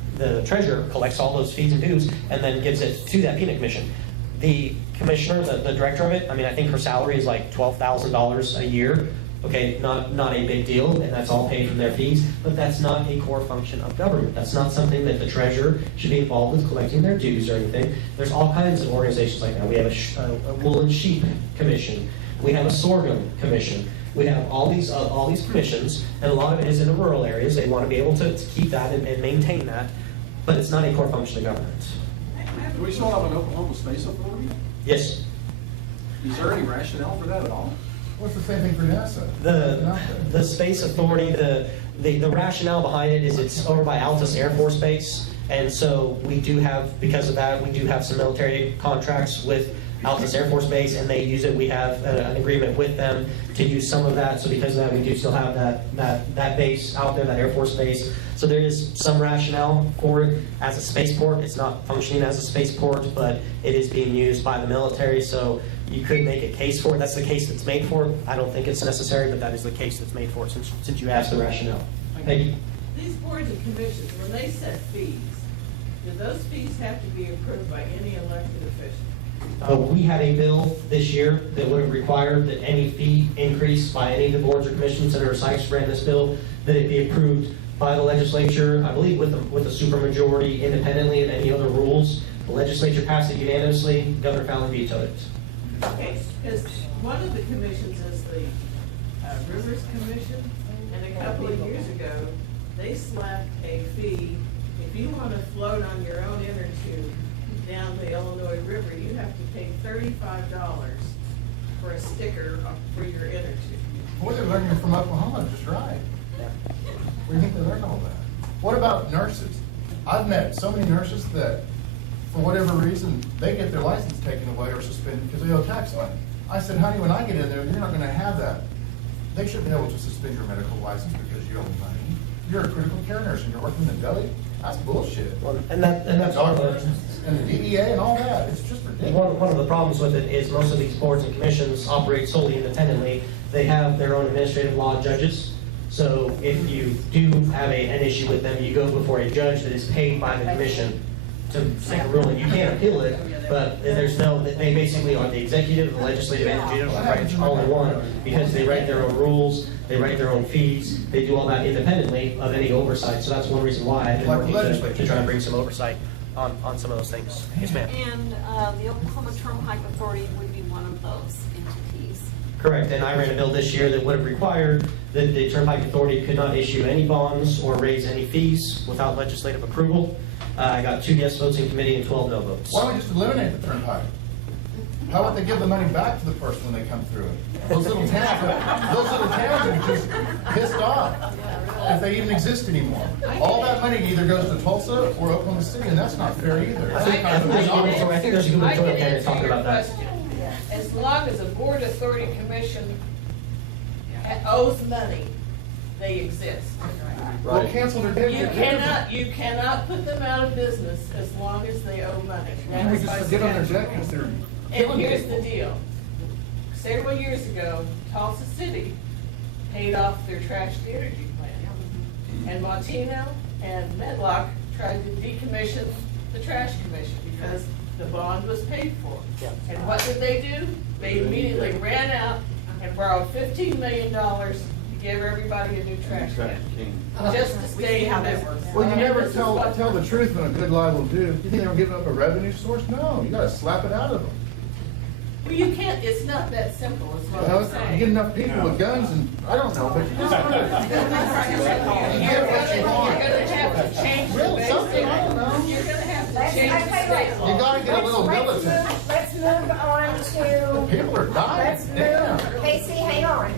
treasurer collects all those fees and dues and then gives it to that peanut commission. The commissioner, the director of it, I think her salary is like $12,000 a year. Okay, not a big deal, and that's all paid from their fees, but that's not a core function of government. That's not something that the treasurer should be involved with collecting their dues or anything. There's all kinds of organizations like that. We have a wool and sheep commission. We have a sorghum commission. We have all these commissions, and a lot of it is in the rural areas. They want to be able to keep that and maintain that, but it's not a core function of government. Do we still have an Oklahoma Space Authority? Yes. Is there any rationale for that at all? What's the same thing for NASA? The Space Authority, the rationale behind it is it's over by Altus Air Force Base, and so we do have, because of that, we do have some military contracts with Altus Air Force Base, and they use it. We have an agreement with them to use some of that, so because of that, we do still have that base out there, that Air Force Base. So there is some rationale for it as a spaceport. It's not functioning as a spaceport, but it is being used by the military, so you could make a case for it. That's the case that's made for it. I don't think it's necessary, but that is the case that's made for it, since you asked the rationale. Thank you. These boards and commissions, when they set fees, do those fees have to be approved by any elected official? We had a bill this year that would have required that any fee increase by any of the boards or commissions that are Sykes ran this bill, that it be approved by the legislature, I believe with a supermajority independently of any other rules. The legislature passed it unanimously. Governor Fallon vetoed it. Okay, because one of the commissions is the Rivers Commission, and a couple of years ago, they slapped a fee. If you want to float on your own inner tube down the Illinois River, you have to pay $35 for a sticker for your inner tube. Boy, they're learning from Oklahoma just right. Where do you think they learned all that? What about nurses? I've met so many nurses that, for whatever reason, they get their license taken away or suspended because they owe tax money. I said, honey, when I get in there, you're not going to have that. They shouldn't be able to suspend your medical license because you owe money. You're a critical care nurse and you're working in the deli. That's bullshit. Well, and that's all. And the DEA and all that. It's just ridiculous. One of the problems with it is most of these boards and commissions operate solely independently. They have their own administrative law judges. So if you do have an issue with them, you go before a judge that is paid by the commission to make a ruling. You can't appeal it, but they basically are the executive, the legislative, and the judicial branch all in one, because they write their own rules, they write their own fees, they do all that independently of any oversight. So that's one reason why I've been working to try and bring some oversight on some of those things. Yes, ma'am. And the Oklahoma Turnpike Authority would be one of those entities. Correct, and I ran a bill this year that would have required that the Turnpike Authority could not issue any bonds or raise any fees without legislative approval. I got 2 yes votes in committee and 12 no votes. Why don't we just eliminate the turnpike? How would they give the money back to the person when they come through it? Those little towns are just pissed off if they even exist anymore. All that money either goes to Tulsa or Oklahoma City, and that's not fair either. I think there's a good majority of candidates talking about that. As long as a board authority commission owes money, they exist. Well, cancel their debt. You cannot put them out of business as long as they owe money. Why don't we just forget on their debt because they're And killing here's people? the deal. Several years ago, Tulsa City paid off their trash energy plan. And Montino and Medlock tried to decommission the trash commission because the bond was paid for. And what did they do? They immediately ran out and borrowed $15 million to give everybody a new trash can. Just to stay in business. Well, you And never this is tell what- the truth when a good lie will do. You think they're giving up a revenue source? No, you gotta slap it out of them. Well, you can't, it's not that simple, is what Well, I'm you saying. get enough people with guns and, I don't know, but you just You're gonna have to change the Well, basic. something, I don't know. You're gonna have to Let's- change the okay, state wait. law. You gotta get a little militant. Let's move on to. People are dying. Let's Damn. move, Casey, hang on.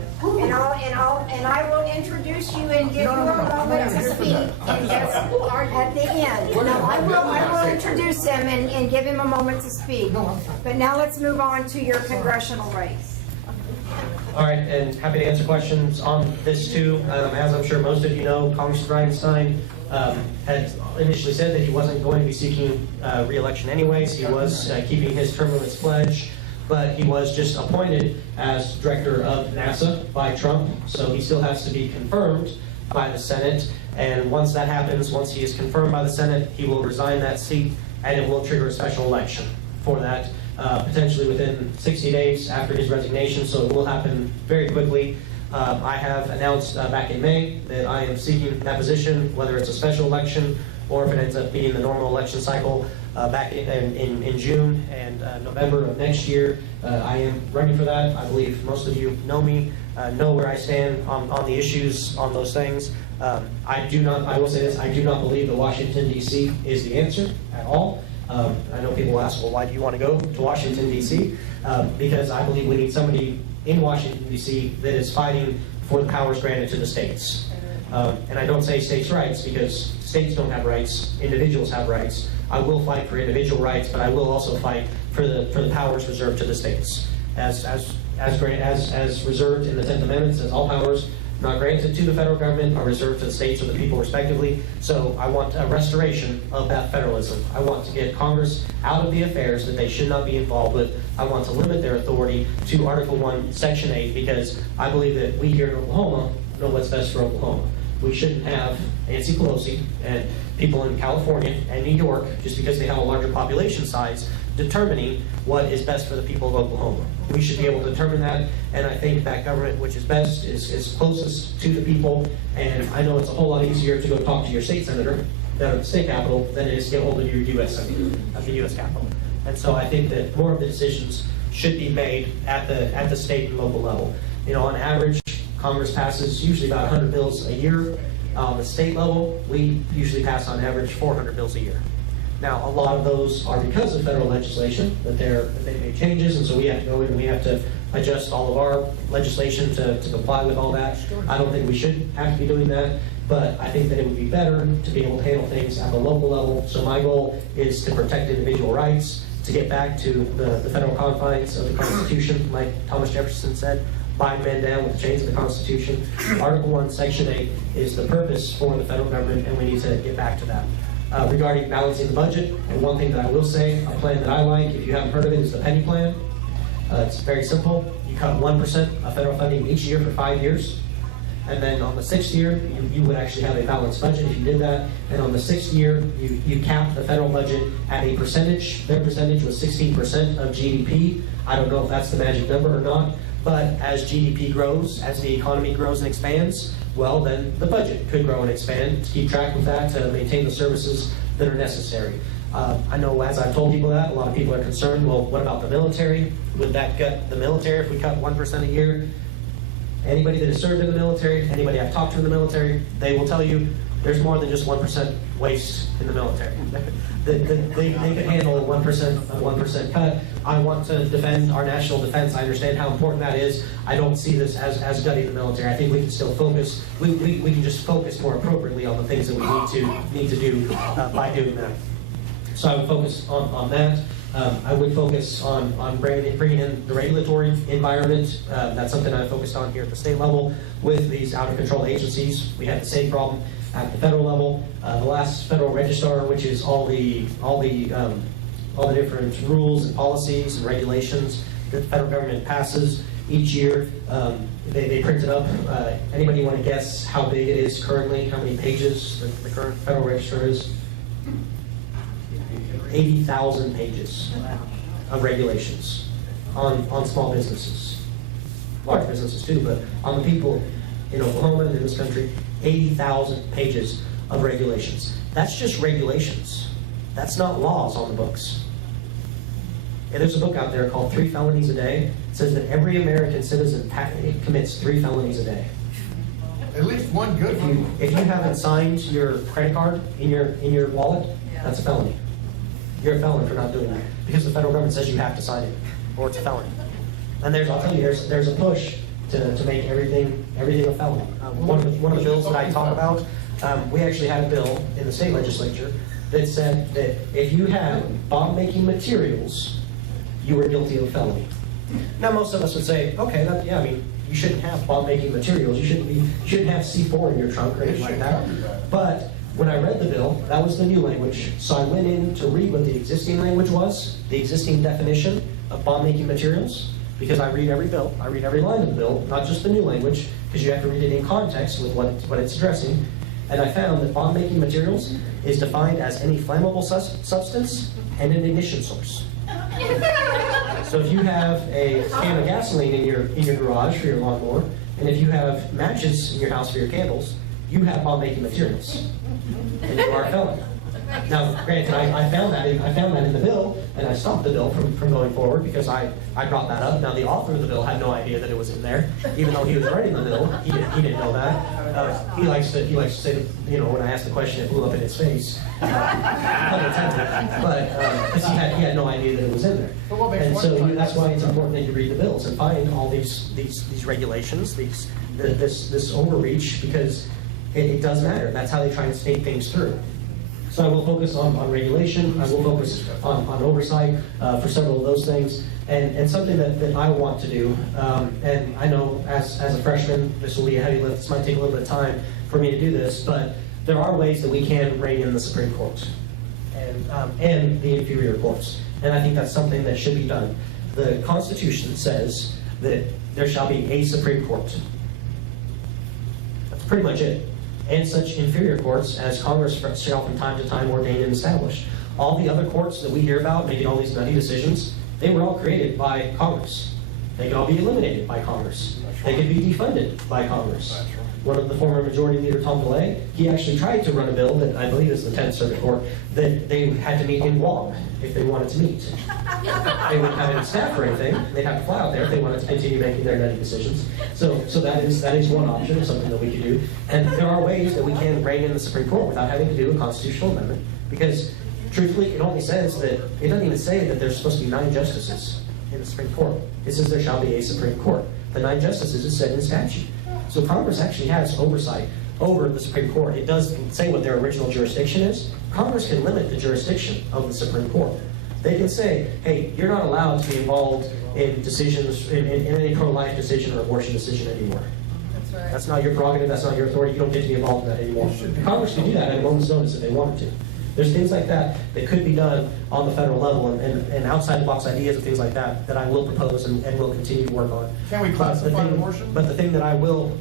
And I will introduce you and give you a moment to speak. And just at the end. No, I will introduce him and give him a moment to speak. But now let's move on to your congressional race. All right, and happy to answer questions on this too. As I'm sure most of you know, Congressman Reinstein had initially said that he wasn't going to be seeking re-election anyways. He was keeping his term limits pledge, but he was just appointed as director of NASA by Trump, so he still has to be confirmed by the Senate. And once that happens, once he is confirmed by the Senate, he will resign that seat, and it will trigger a special election for that. Potentially within 60 days after his resignation, so it will happen very quickly. I have announced back in May that I am seeking that position, whether it's a special election or if it ends up being the normal election cycle back in June and November of next year. I am running for that. I believe most of you know me, know where I stand on the issues on those things. I will say this, I do not believe that Washington, D.C. is the answer at all. I know people will ask, well, why do you want to go to Washington, D.C.? Because I believe we need somebody in Washington, D.C. that is fighting for the powers granted to the states. And I don't say states' rights because states don't have rights, individuals have rights. I will fight for individual rights, but I will also fight for the powers reserved to the states. As reserved in the 10th Amendment, it says all powers not granted to the federal government are reserved to the states or the people respectively. So I want a restoration of that federalism. I want to get Congress out of the affairs that they should not be involved with. I want to limit their authority to Article 1, Section 8, because I believe that we here in Oklahoma know what's best for Oklahoma. We shouldn't have Nancy Pelosi and people in California and New York, just because they have a larger population size, determining what is best for the people of Oklahoma. We should be able to determine that, and I think that government which is best is closest to the people, and I know it's a whole lot easier to go talk to your state senator down at the state capitol than it is to get hold of your U.S. senator at the U.S. Capitol. And so I think that more of the decisions should be made at the state and local level. You know, on average, Congress passes usually about 100 bills a year. On the state level, we usually pass on average 400 bills a year. Now, a lot of those are because of federal legislation, that they made changes, and so we have to go in and we have to adjust all of our legislation to comply with all that. I don't think we should have to be doing that, but I think that it would be better to be able to handle things at the local level. So my goal is to protect individual rights, to get back to the federal confines of the Constitution, like Thomas Jefferson said, bind men down with the chains of the Constitution. Article 1, Section 8 is the purpose for the federal government, and we need to get back to that. Regarding balancing the budget, and one thing that I will say, a plan that I like, if you haven't heard of it, is the penny plan. It's very simple. You cut 1% of federal funding each year for 5 years. And then on the 6th year, you would actually have a balanced budget if you did that. And on the 6th year, you capped the federal budget at a percentage. Their percentage was 16% of GDP. I don't know if that's the magic number or not. But as GDP grows, as the economy grows and expands, well, then the budget could grow and expand to keep track of that, to maintain the services that are necessary. I know as I've told people that, a lot of people are concerned, well, what about the military? Would that gut the military if we cut 1% a year? Anybody that has served in the military, anybody I've talked to in the military, they will tell you there's more than just 1% waste in the military. They can handle 1% cut. I want to defend our national defense. I understand how important that is. I don't see this as gutting the military. I think we can still focus. We can just focus more appropriately on the things that we need to do by doing that. So I would focus on that. I would focus on bringing in the regulatory environment. That's something I focused on here at the state level with these out-of-control agencies. We have the same problem at the federal level. The last federal registrar, which is all the different rules and policies and regulations that the federal government passes each year. They print it up. Anybody want to guess how big it is currently? How many pages the current federal register is? 80,000 pages of regulations on small businesses. Large businesses too, but on the people in Oklahoma and in this country, 80,000 pages of regulations. That's just regulations. That's not laws on the books. And there's a book out there called 3 Felonies a Day. It says that every American citizen commits 3 felonies a day. At least one good one. If you haven't signed your credit card in your wallet, that's a felony. You're a felon for not doing that because the federal government says you have to sign it, or it's a felony. And I'll tell you, there's a push to make everything a felony. One of the bills that I talk about, we actually had a bill in the state legislature that said that if you had bomb-making materials, you were guilty of a felony. Now, most of us would say, okay, you shouldn't have bomb-making materials. You shouldn't have C4 in your trunk or anything like that. But when I read the bill, that was the new language. So I went in to read what the existing language was, the existing definition of bomb-making materials, because I read every bill. I read every line of the bill, not just the new language, because you have to read it in context with what it's addressing. And I found that bomb-making materials is defined as any flammable substance and an ignition source. So if you have a can of gasoline in your garage for your lawnmower, and if you have matches in your house for your candles, you have bomb-making materials, and you are a felon. Now, granted, I found that in the bill, and I stopped the bill from going forward because I brought that up. Now, the author of the bill had no idea that it was in there, even though he was writing the bill. He didn't know that. He likes to say that, when I asked the question, it blew up in his face. Pun intended. But because he had no idea that it was in there, and so that's why it's important that you read the bills and find all these regulations, this overreach, because it does matter. That's how they try and state things through. So I will focus on regulation. I will focus on oversight for several of those things. And something that I want to do, and I know as a freshman, this will be a heavy lift. This might take a little bit of time for me to do this, but there are ways that we can rein in the Supreme Court and the inferior courts. And I think that's something that should be done. The Constitution says that there shall be a Supreme Court. That's pretty much it. And such inferior courts as Congress shall from time to time ordain and establish. All the other courts that we hear about making all these nutty decisions, they were all created by Congress. They could all be eliminated by Congress. They could be defunded by Congress. One of the former Majority Leader, Tom DeLay, he actually tried to run a bill that I believe is the 10th Circuit Court, that they had to meet in Guam if they wanted to meet. They wouldn't have any staff or anything. They'd have to fly out there if they wanted to continue making their nutty decisions. So that is one option, something that we could do. And there are ways that we can rein in the Supreme Court without having to do a constitutional amendment, because truthfully, it only says that, it doesn't even say that there's supposed to be 9 justices in the Supreme Court. It says there shall be a Supreme Court. The 9 justices is set in statute. So Congress actually has oversight over the Supreme Court. It doesn't say what their original jurisdiction is. Congress can limit the jurisdiction of the Supreme Court. They can say, hey, you're not allowed to be involved in decisions, in any pro-life decision or abortion decision anymore. That's right. That's not your prerogative, that's not your authority, you don't get to be involved in that anymore. Congress can do that at a moment's notice if they wanted to. There's things like that that could be done on the federal level, and outside the box ideas and things like that I will propose and will continue to work on. Can we classify abortion? But the thing that I will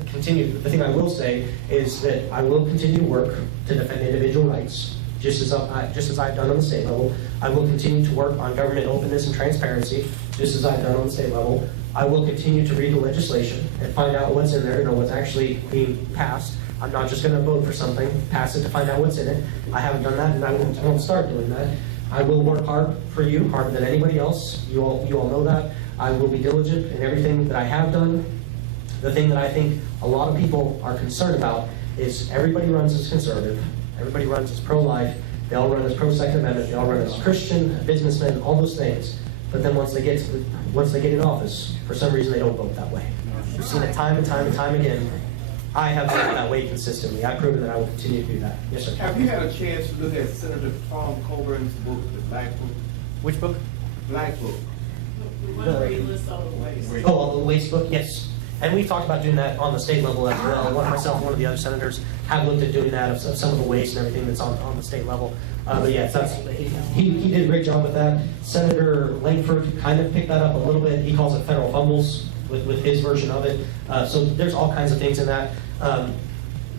say is that I will continue to work to defend individual rights, just as I've done on the state level. I will continue to work on government openness and transparency, just as I've done on the state level. I will continue to read the legislation and find out what's in there, know what's actually being passed. I'm not just going to vote for something, pass it to find out what's in it. I haven't done that, and I won't start doing that. I will work hard for you, harder than anybody else. You all know that. I will be diligent in everything that I have done. The thing that I think a lot of people are concerned about is everybody runs as conservative, everybody runs as pro-life, they all run as pro-Second Amendment, they all run as Christian, businessmen, all those things. But then once they get in office, for some reason they don't vote that way. We've seen it time and time and time again. I have voted that way consistently. I've proven that I will continue to do that. Yes, sir. Have you had a chance to look at Senator Tom Colburn's book, The Black Book? Which book? Black book. The one where you list all the waste. Oh, the waste book, yes. And we've talked about doing that on the state level as well. Myself and one of the other senators have looked at doing that of some of the waste and everything that's on the state level. But yeah, he did a great job with that. Senator Langford kind of picked that up a little bit. He calls it federal fumbles with his version of it. So there's all kinds of things in that.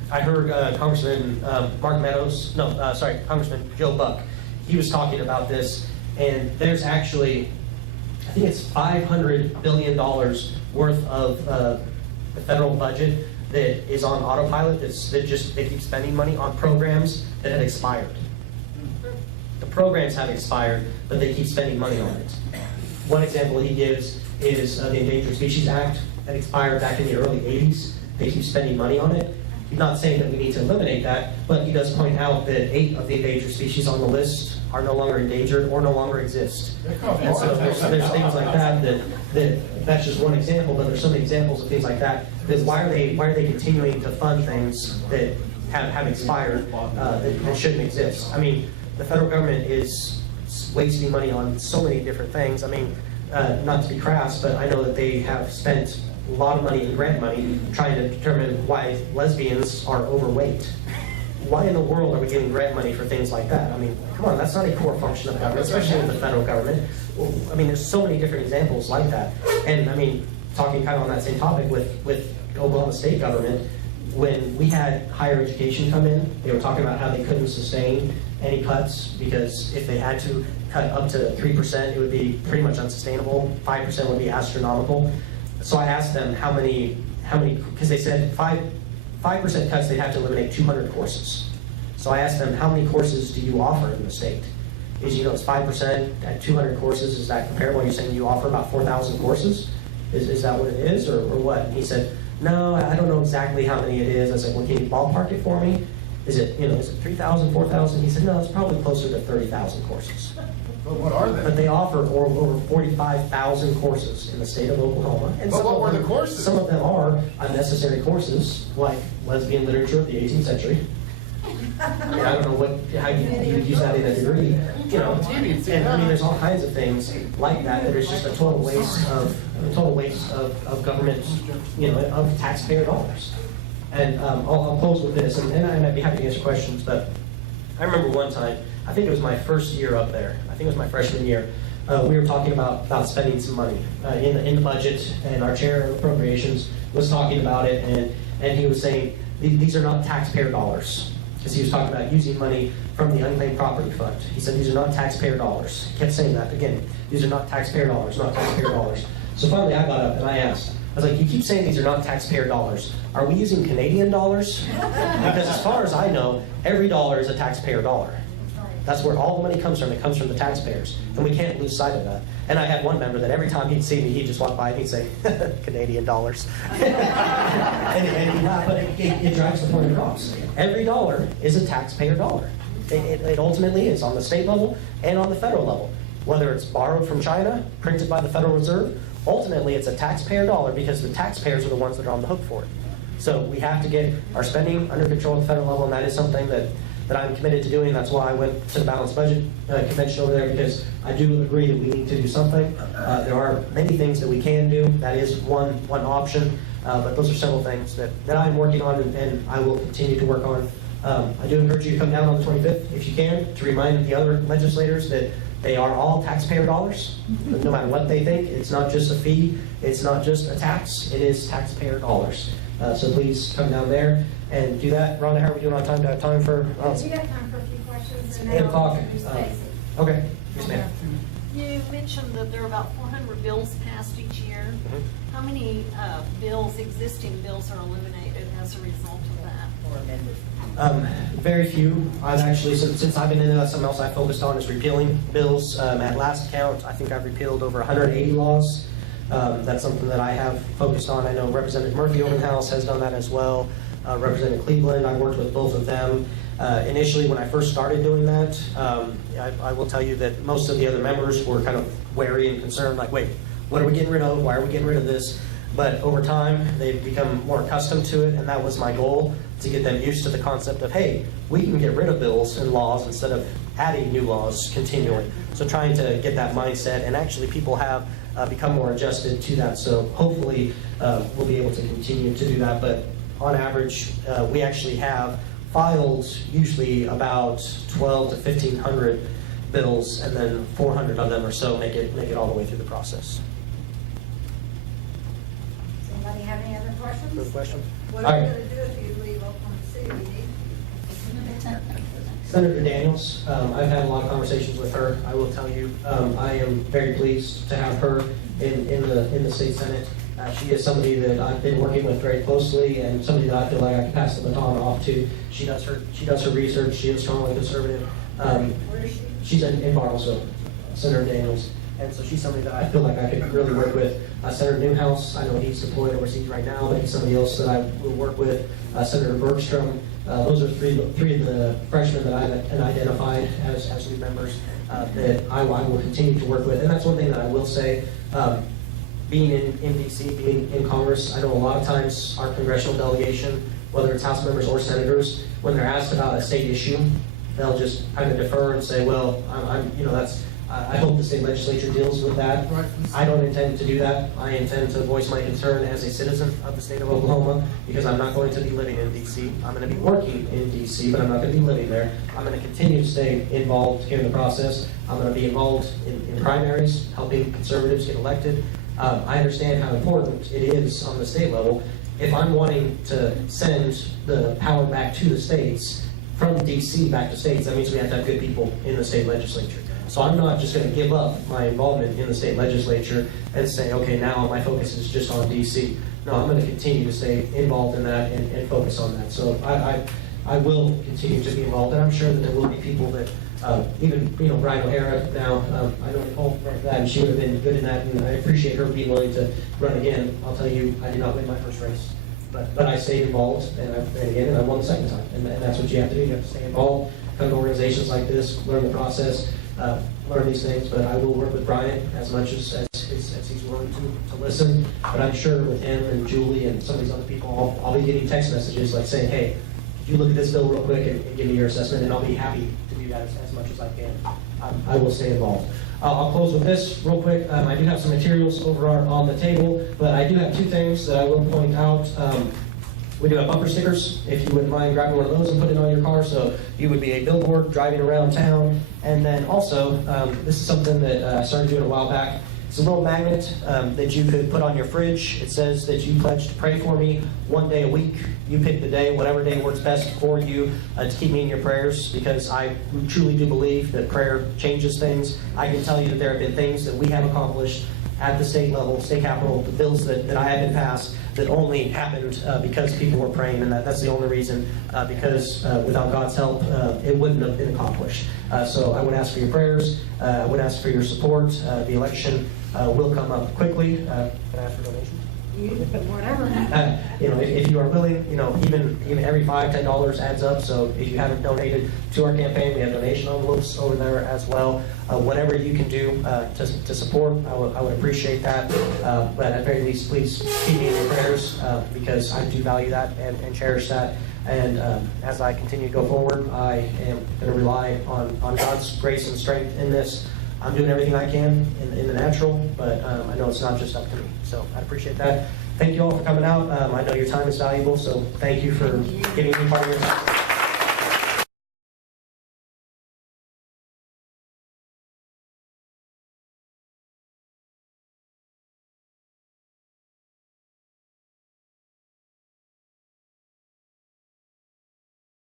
I heard Congressman Congressman Joe Buck. He was talking about this, and there's actually, I think it's $500 billion worth of the federal budget that is on autopilot. They keep spending money on programs that have expired. The programs have expired, but they keep spending money on it. One example he gives is the Endangered Species Act that expired back in the early 80s. They keep spending money on it. He's not saying that we need to eliminate that, but he does point out that 8 of the endangered species on the list are no longer endangered or no longer exist. And so there's things like that's just one example, but there's so many examples of things like that. Why are they continuing to fund things that have expired that shouldn't exist? I mean, the federal government is wasting money on so many different things. I mean, not to be crass, but I know that they have spent a lot of money in grant money trying to determine why lesbians are overweight. Why in the world are we getting grant money for things like that? I mean, come on, that's not a core function of government, especially in the federal government. Well, I mean, there's so many different examples like that. And I mean, talking kind of on that same topic with Oklahoma state government, when we had higher education come in, they were talking about how they couldn't sustain any cuts because if they had to cut up to 3%, it would be pretty much unsustainable. 5% would be astronomical. So I asked them how many, because they said 5% cuts, they'd have to eliminate 200 courses. So I asked them, how many courses do you offer in the state? It's 5% at 200 courses, is that comparable? You're saying you offer about 4,000 courses? Is that what it is, or what? And he said, no, I don't know exactly how many it is. I said, well, can you ballpark it for me? Is it 3,000, 4,000? He said, no, it's probably closer to 30,000 courses. But what are they? But they offer over 45,000 courses in the state of Oklahoma. And But what were the courses? Some of them are unnecessary courses, like lesbian literature of the 18th century. I mean, I don't know how you would use that in a degree. And I mean, there's all kinds of things like that that is just a total waste of government, of taxpayer dollars. And I'll close with this, and I might be happy to answer questions, but I remember one time, I think it was my first year up there. I think it was my freshman year. We were talking about spending some money in the budget, and our chair of appropriations was talking about it, and he was saying these are not taxpayer dollars, because he was talking about using money from the unclaimed property fund. He said these are not taxpayer dollars. He kept saying that again. These are not taxpayer dollars, not taxpayer dollars. So finally, I got up and I asked. I was like, you keep saying these are not taxpayer dollars. Are we using Canadian dollars? Because as far as I know, every dollar is a taxpayer dollar. That's where all the money comes from. It comes from the taxpayers. And we can't lose sight of that. And I had one member that every time he'd see me, he'd just walk by and he'd say, Canadian dollars. and he'd laugh, but it drives the point across. Every dollar is a taxpayer dollar. It ultimately is on the state level and on the federal level. Whether it's borrowed from China, printed by the Federal Reserve, ultimately it's a taxpayer dollar because the taxpayers are the ones that are on the hook for it. So we have to get our spending under control at the federal level, and that is something that I'm committed to doing. That's why I went to the Balanced Budget Convention over there, because I do agree that we need to do something. There are many things that we can do. That is one option, but those are several things that I'm working on and I will continue to work on. I do encourage you to come down on the 25th, if you can, to remind the other legislators that they are all taxpayer dollars, no matter what they think. It's not just a fee, it's not just a tax, it is taxpayer dollars. So please come down there and do that. Rhonda, how are we doing on time? Do I have time for? We got time for a few questions. And 8 o'clock. Stacy. Okay, yes ma'am. You mentioned that there are about 400 bills passed each year. Mm-hmm. How many existing bills are eliminated as a result of that? Or amended? Very few. I've actually, since I've been into that, something else I focused on is repealing bills. At last count, I think I've repealed over 180 laws. That's something that I have focused on. I know Representative Murphy over in the House has done that as well. Representative Cleveland, I've worked with both of them. Initially, when I first started doing that, I will tell you that most of the other members were kind of wary and concerned, like, wait, what are we getting rid of? Why are we getting rid of this? But over time, they've become more accustomed to it, and that was my goal, to get them used to the concept of, hey, we can get rid of bills and laws instead of adding new laws continually. So trying to get that mindset, and actually people have become more adjusted to that. So hopefully we'll be able to continue to do that. But on average, we actually have filed usually about 12 to 1,500 bills, and then 400 of them or so make it all the way through the process. Does anybody have any other questions? Good question. What All are we right. gonna do if you leave Oklahoma City? We need Senator Daniels, I've had a lot of conversations with her. I will tell you, I am very pleased to have her in the state senate. She is somebody that I've been working with very closely, and somebody that I feel like I can pass the baton off to. She does her research. She is strongly conservative. Where is she? She's in Bartlesville, Senator Daniels. And so she's somebody that I feel like I could really work with. Senator Newhouse, I know he's deployed overseas right now, but he's somebody else that I will work with. Senator Bergstrom, those are three of the freshmen that I've identified as new members that I will continue to work with. And that's one thing that I will say, being in DC, being in Congress, I know a lot of times our congressional delegation, whether it's House members or senators, when they're asked about a state issue, they'll just kind of defer and say, well, I hope the state legislature deals with that. I don't intend to do that. I intend to voice my concern as a citizen of the state of Oklahoma, because I'm not going to be living in D.C. I'm going to be working in D.C., but I'm not going to be living there. I'm going to continue to stay involved in the process. I'm going to be involved in primaries, helping conservatives get elected. I understand how important it is on the state level. If I'm wanting to send the power back to the states, from D.C. back to states, that means we have to have good people in the state legislature. So I'm not just going to give up my involvement in the state legislature and say, okay, now my focus is just on D.C. No, I'm going to continue to stay involved in that and focus on that. So I will continue to be involved, and I'm sure that there will be people that, even Brian O'Hara now, I know Nicole for that, and she would have been good in that, and I appreciate her being willing to run again. I'll tell you, I did not win my first race. But I stayed involved, and I ran again, and I won the second time. And that's what you have to do. You have to stay involved, come to organizations like this, learn the process, learn these things. But I will work with Brian as much as he's willing to listen. But I'm sure with him and Julie and some of these other people, I'll be getting text messages like saying, hey, could you look at this bill real quick and give me your assessment, and I'll be happy to do that as much as I can. I will stay involved. I'll close with this real quick. I do have some materials over on the table, but I do have two things that I will point out. We do have bumper stickers, if you wouldn't mind grabbing one of those and putting it on your car, so you would be a billboard driving around town. And then also, this is something that I started doing a while back. It's a little magnet that you could put on your fridge. It says that you pledge to pray for me one day a week. You pick the day, whatever day works best for you, to keep me in your prayers, because I truly do believe that prayer changes things. I can tell you that there have been things that we have accomplished at the state level, state capitol, the bills that I have been passed, that only happened because people were praying, and that's the only reason, because without God's help, it wouldn't have been accomplished. So I would ask for your prayers. I would ask for your support. The election will come up quickly. Can I ask for donations? Whatever. If you are willing, even every $5, $10 adds up. So if you haven't donated to our campaign, we have donation envelopes over there as well. Whatever you can do to support, I would appreciate that. But at the very least, please keep me in your prayers, because I do value that and cherish that. And as I continue to go forward, I am going to rely on God's grace and strength in this. I'm doing everything I can in the natural, but I know it's not just up to me. So I appreciate that. Thank you all for coming out. I know your time is valuable, so thank you for giving me part of your time.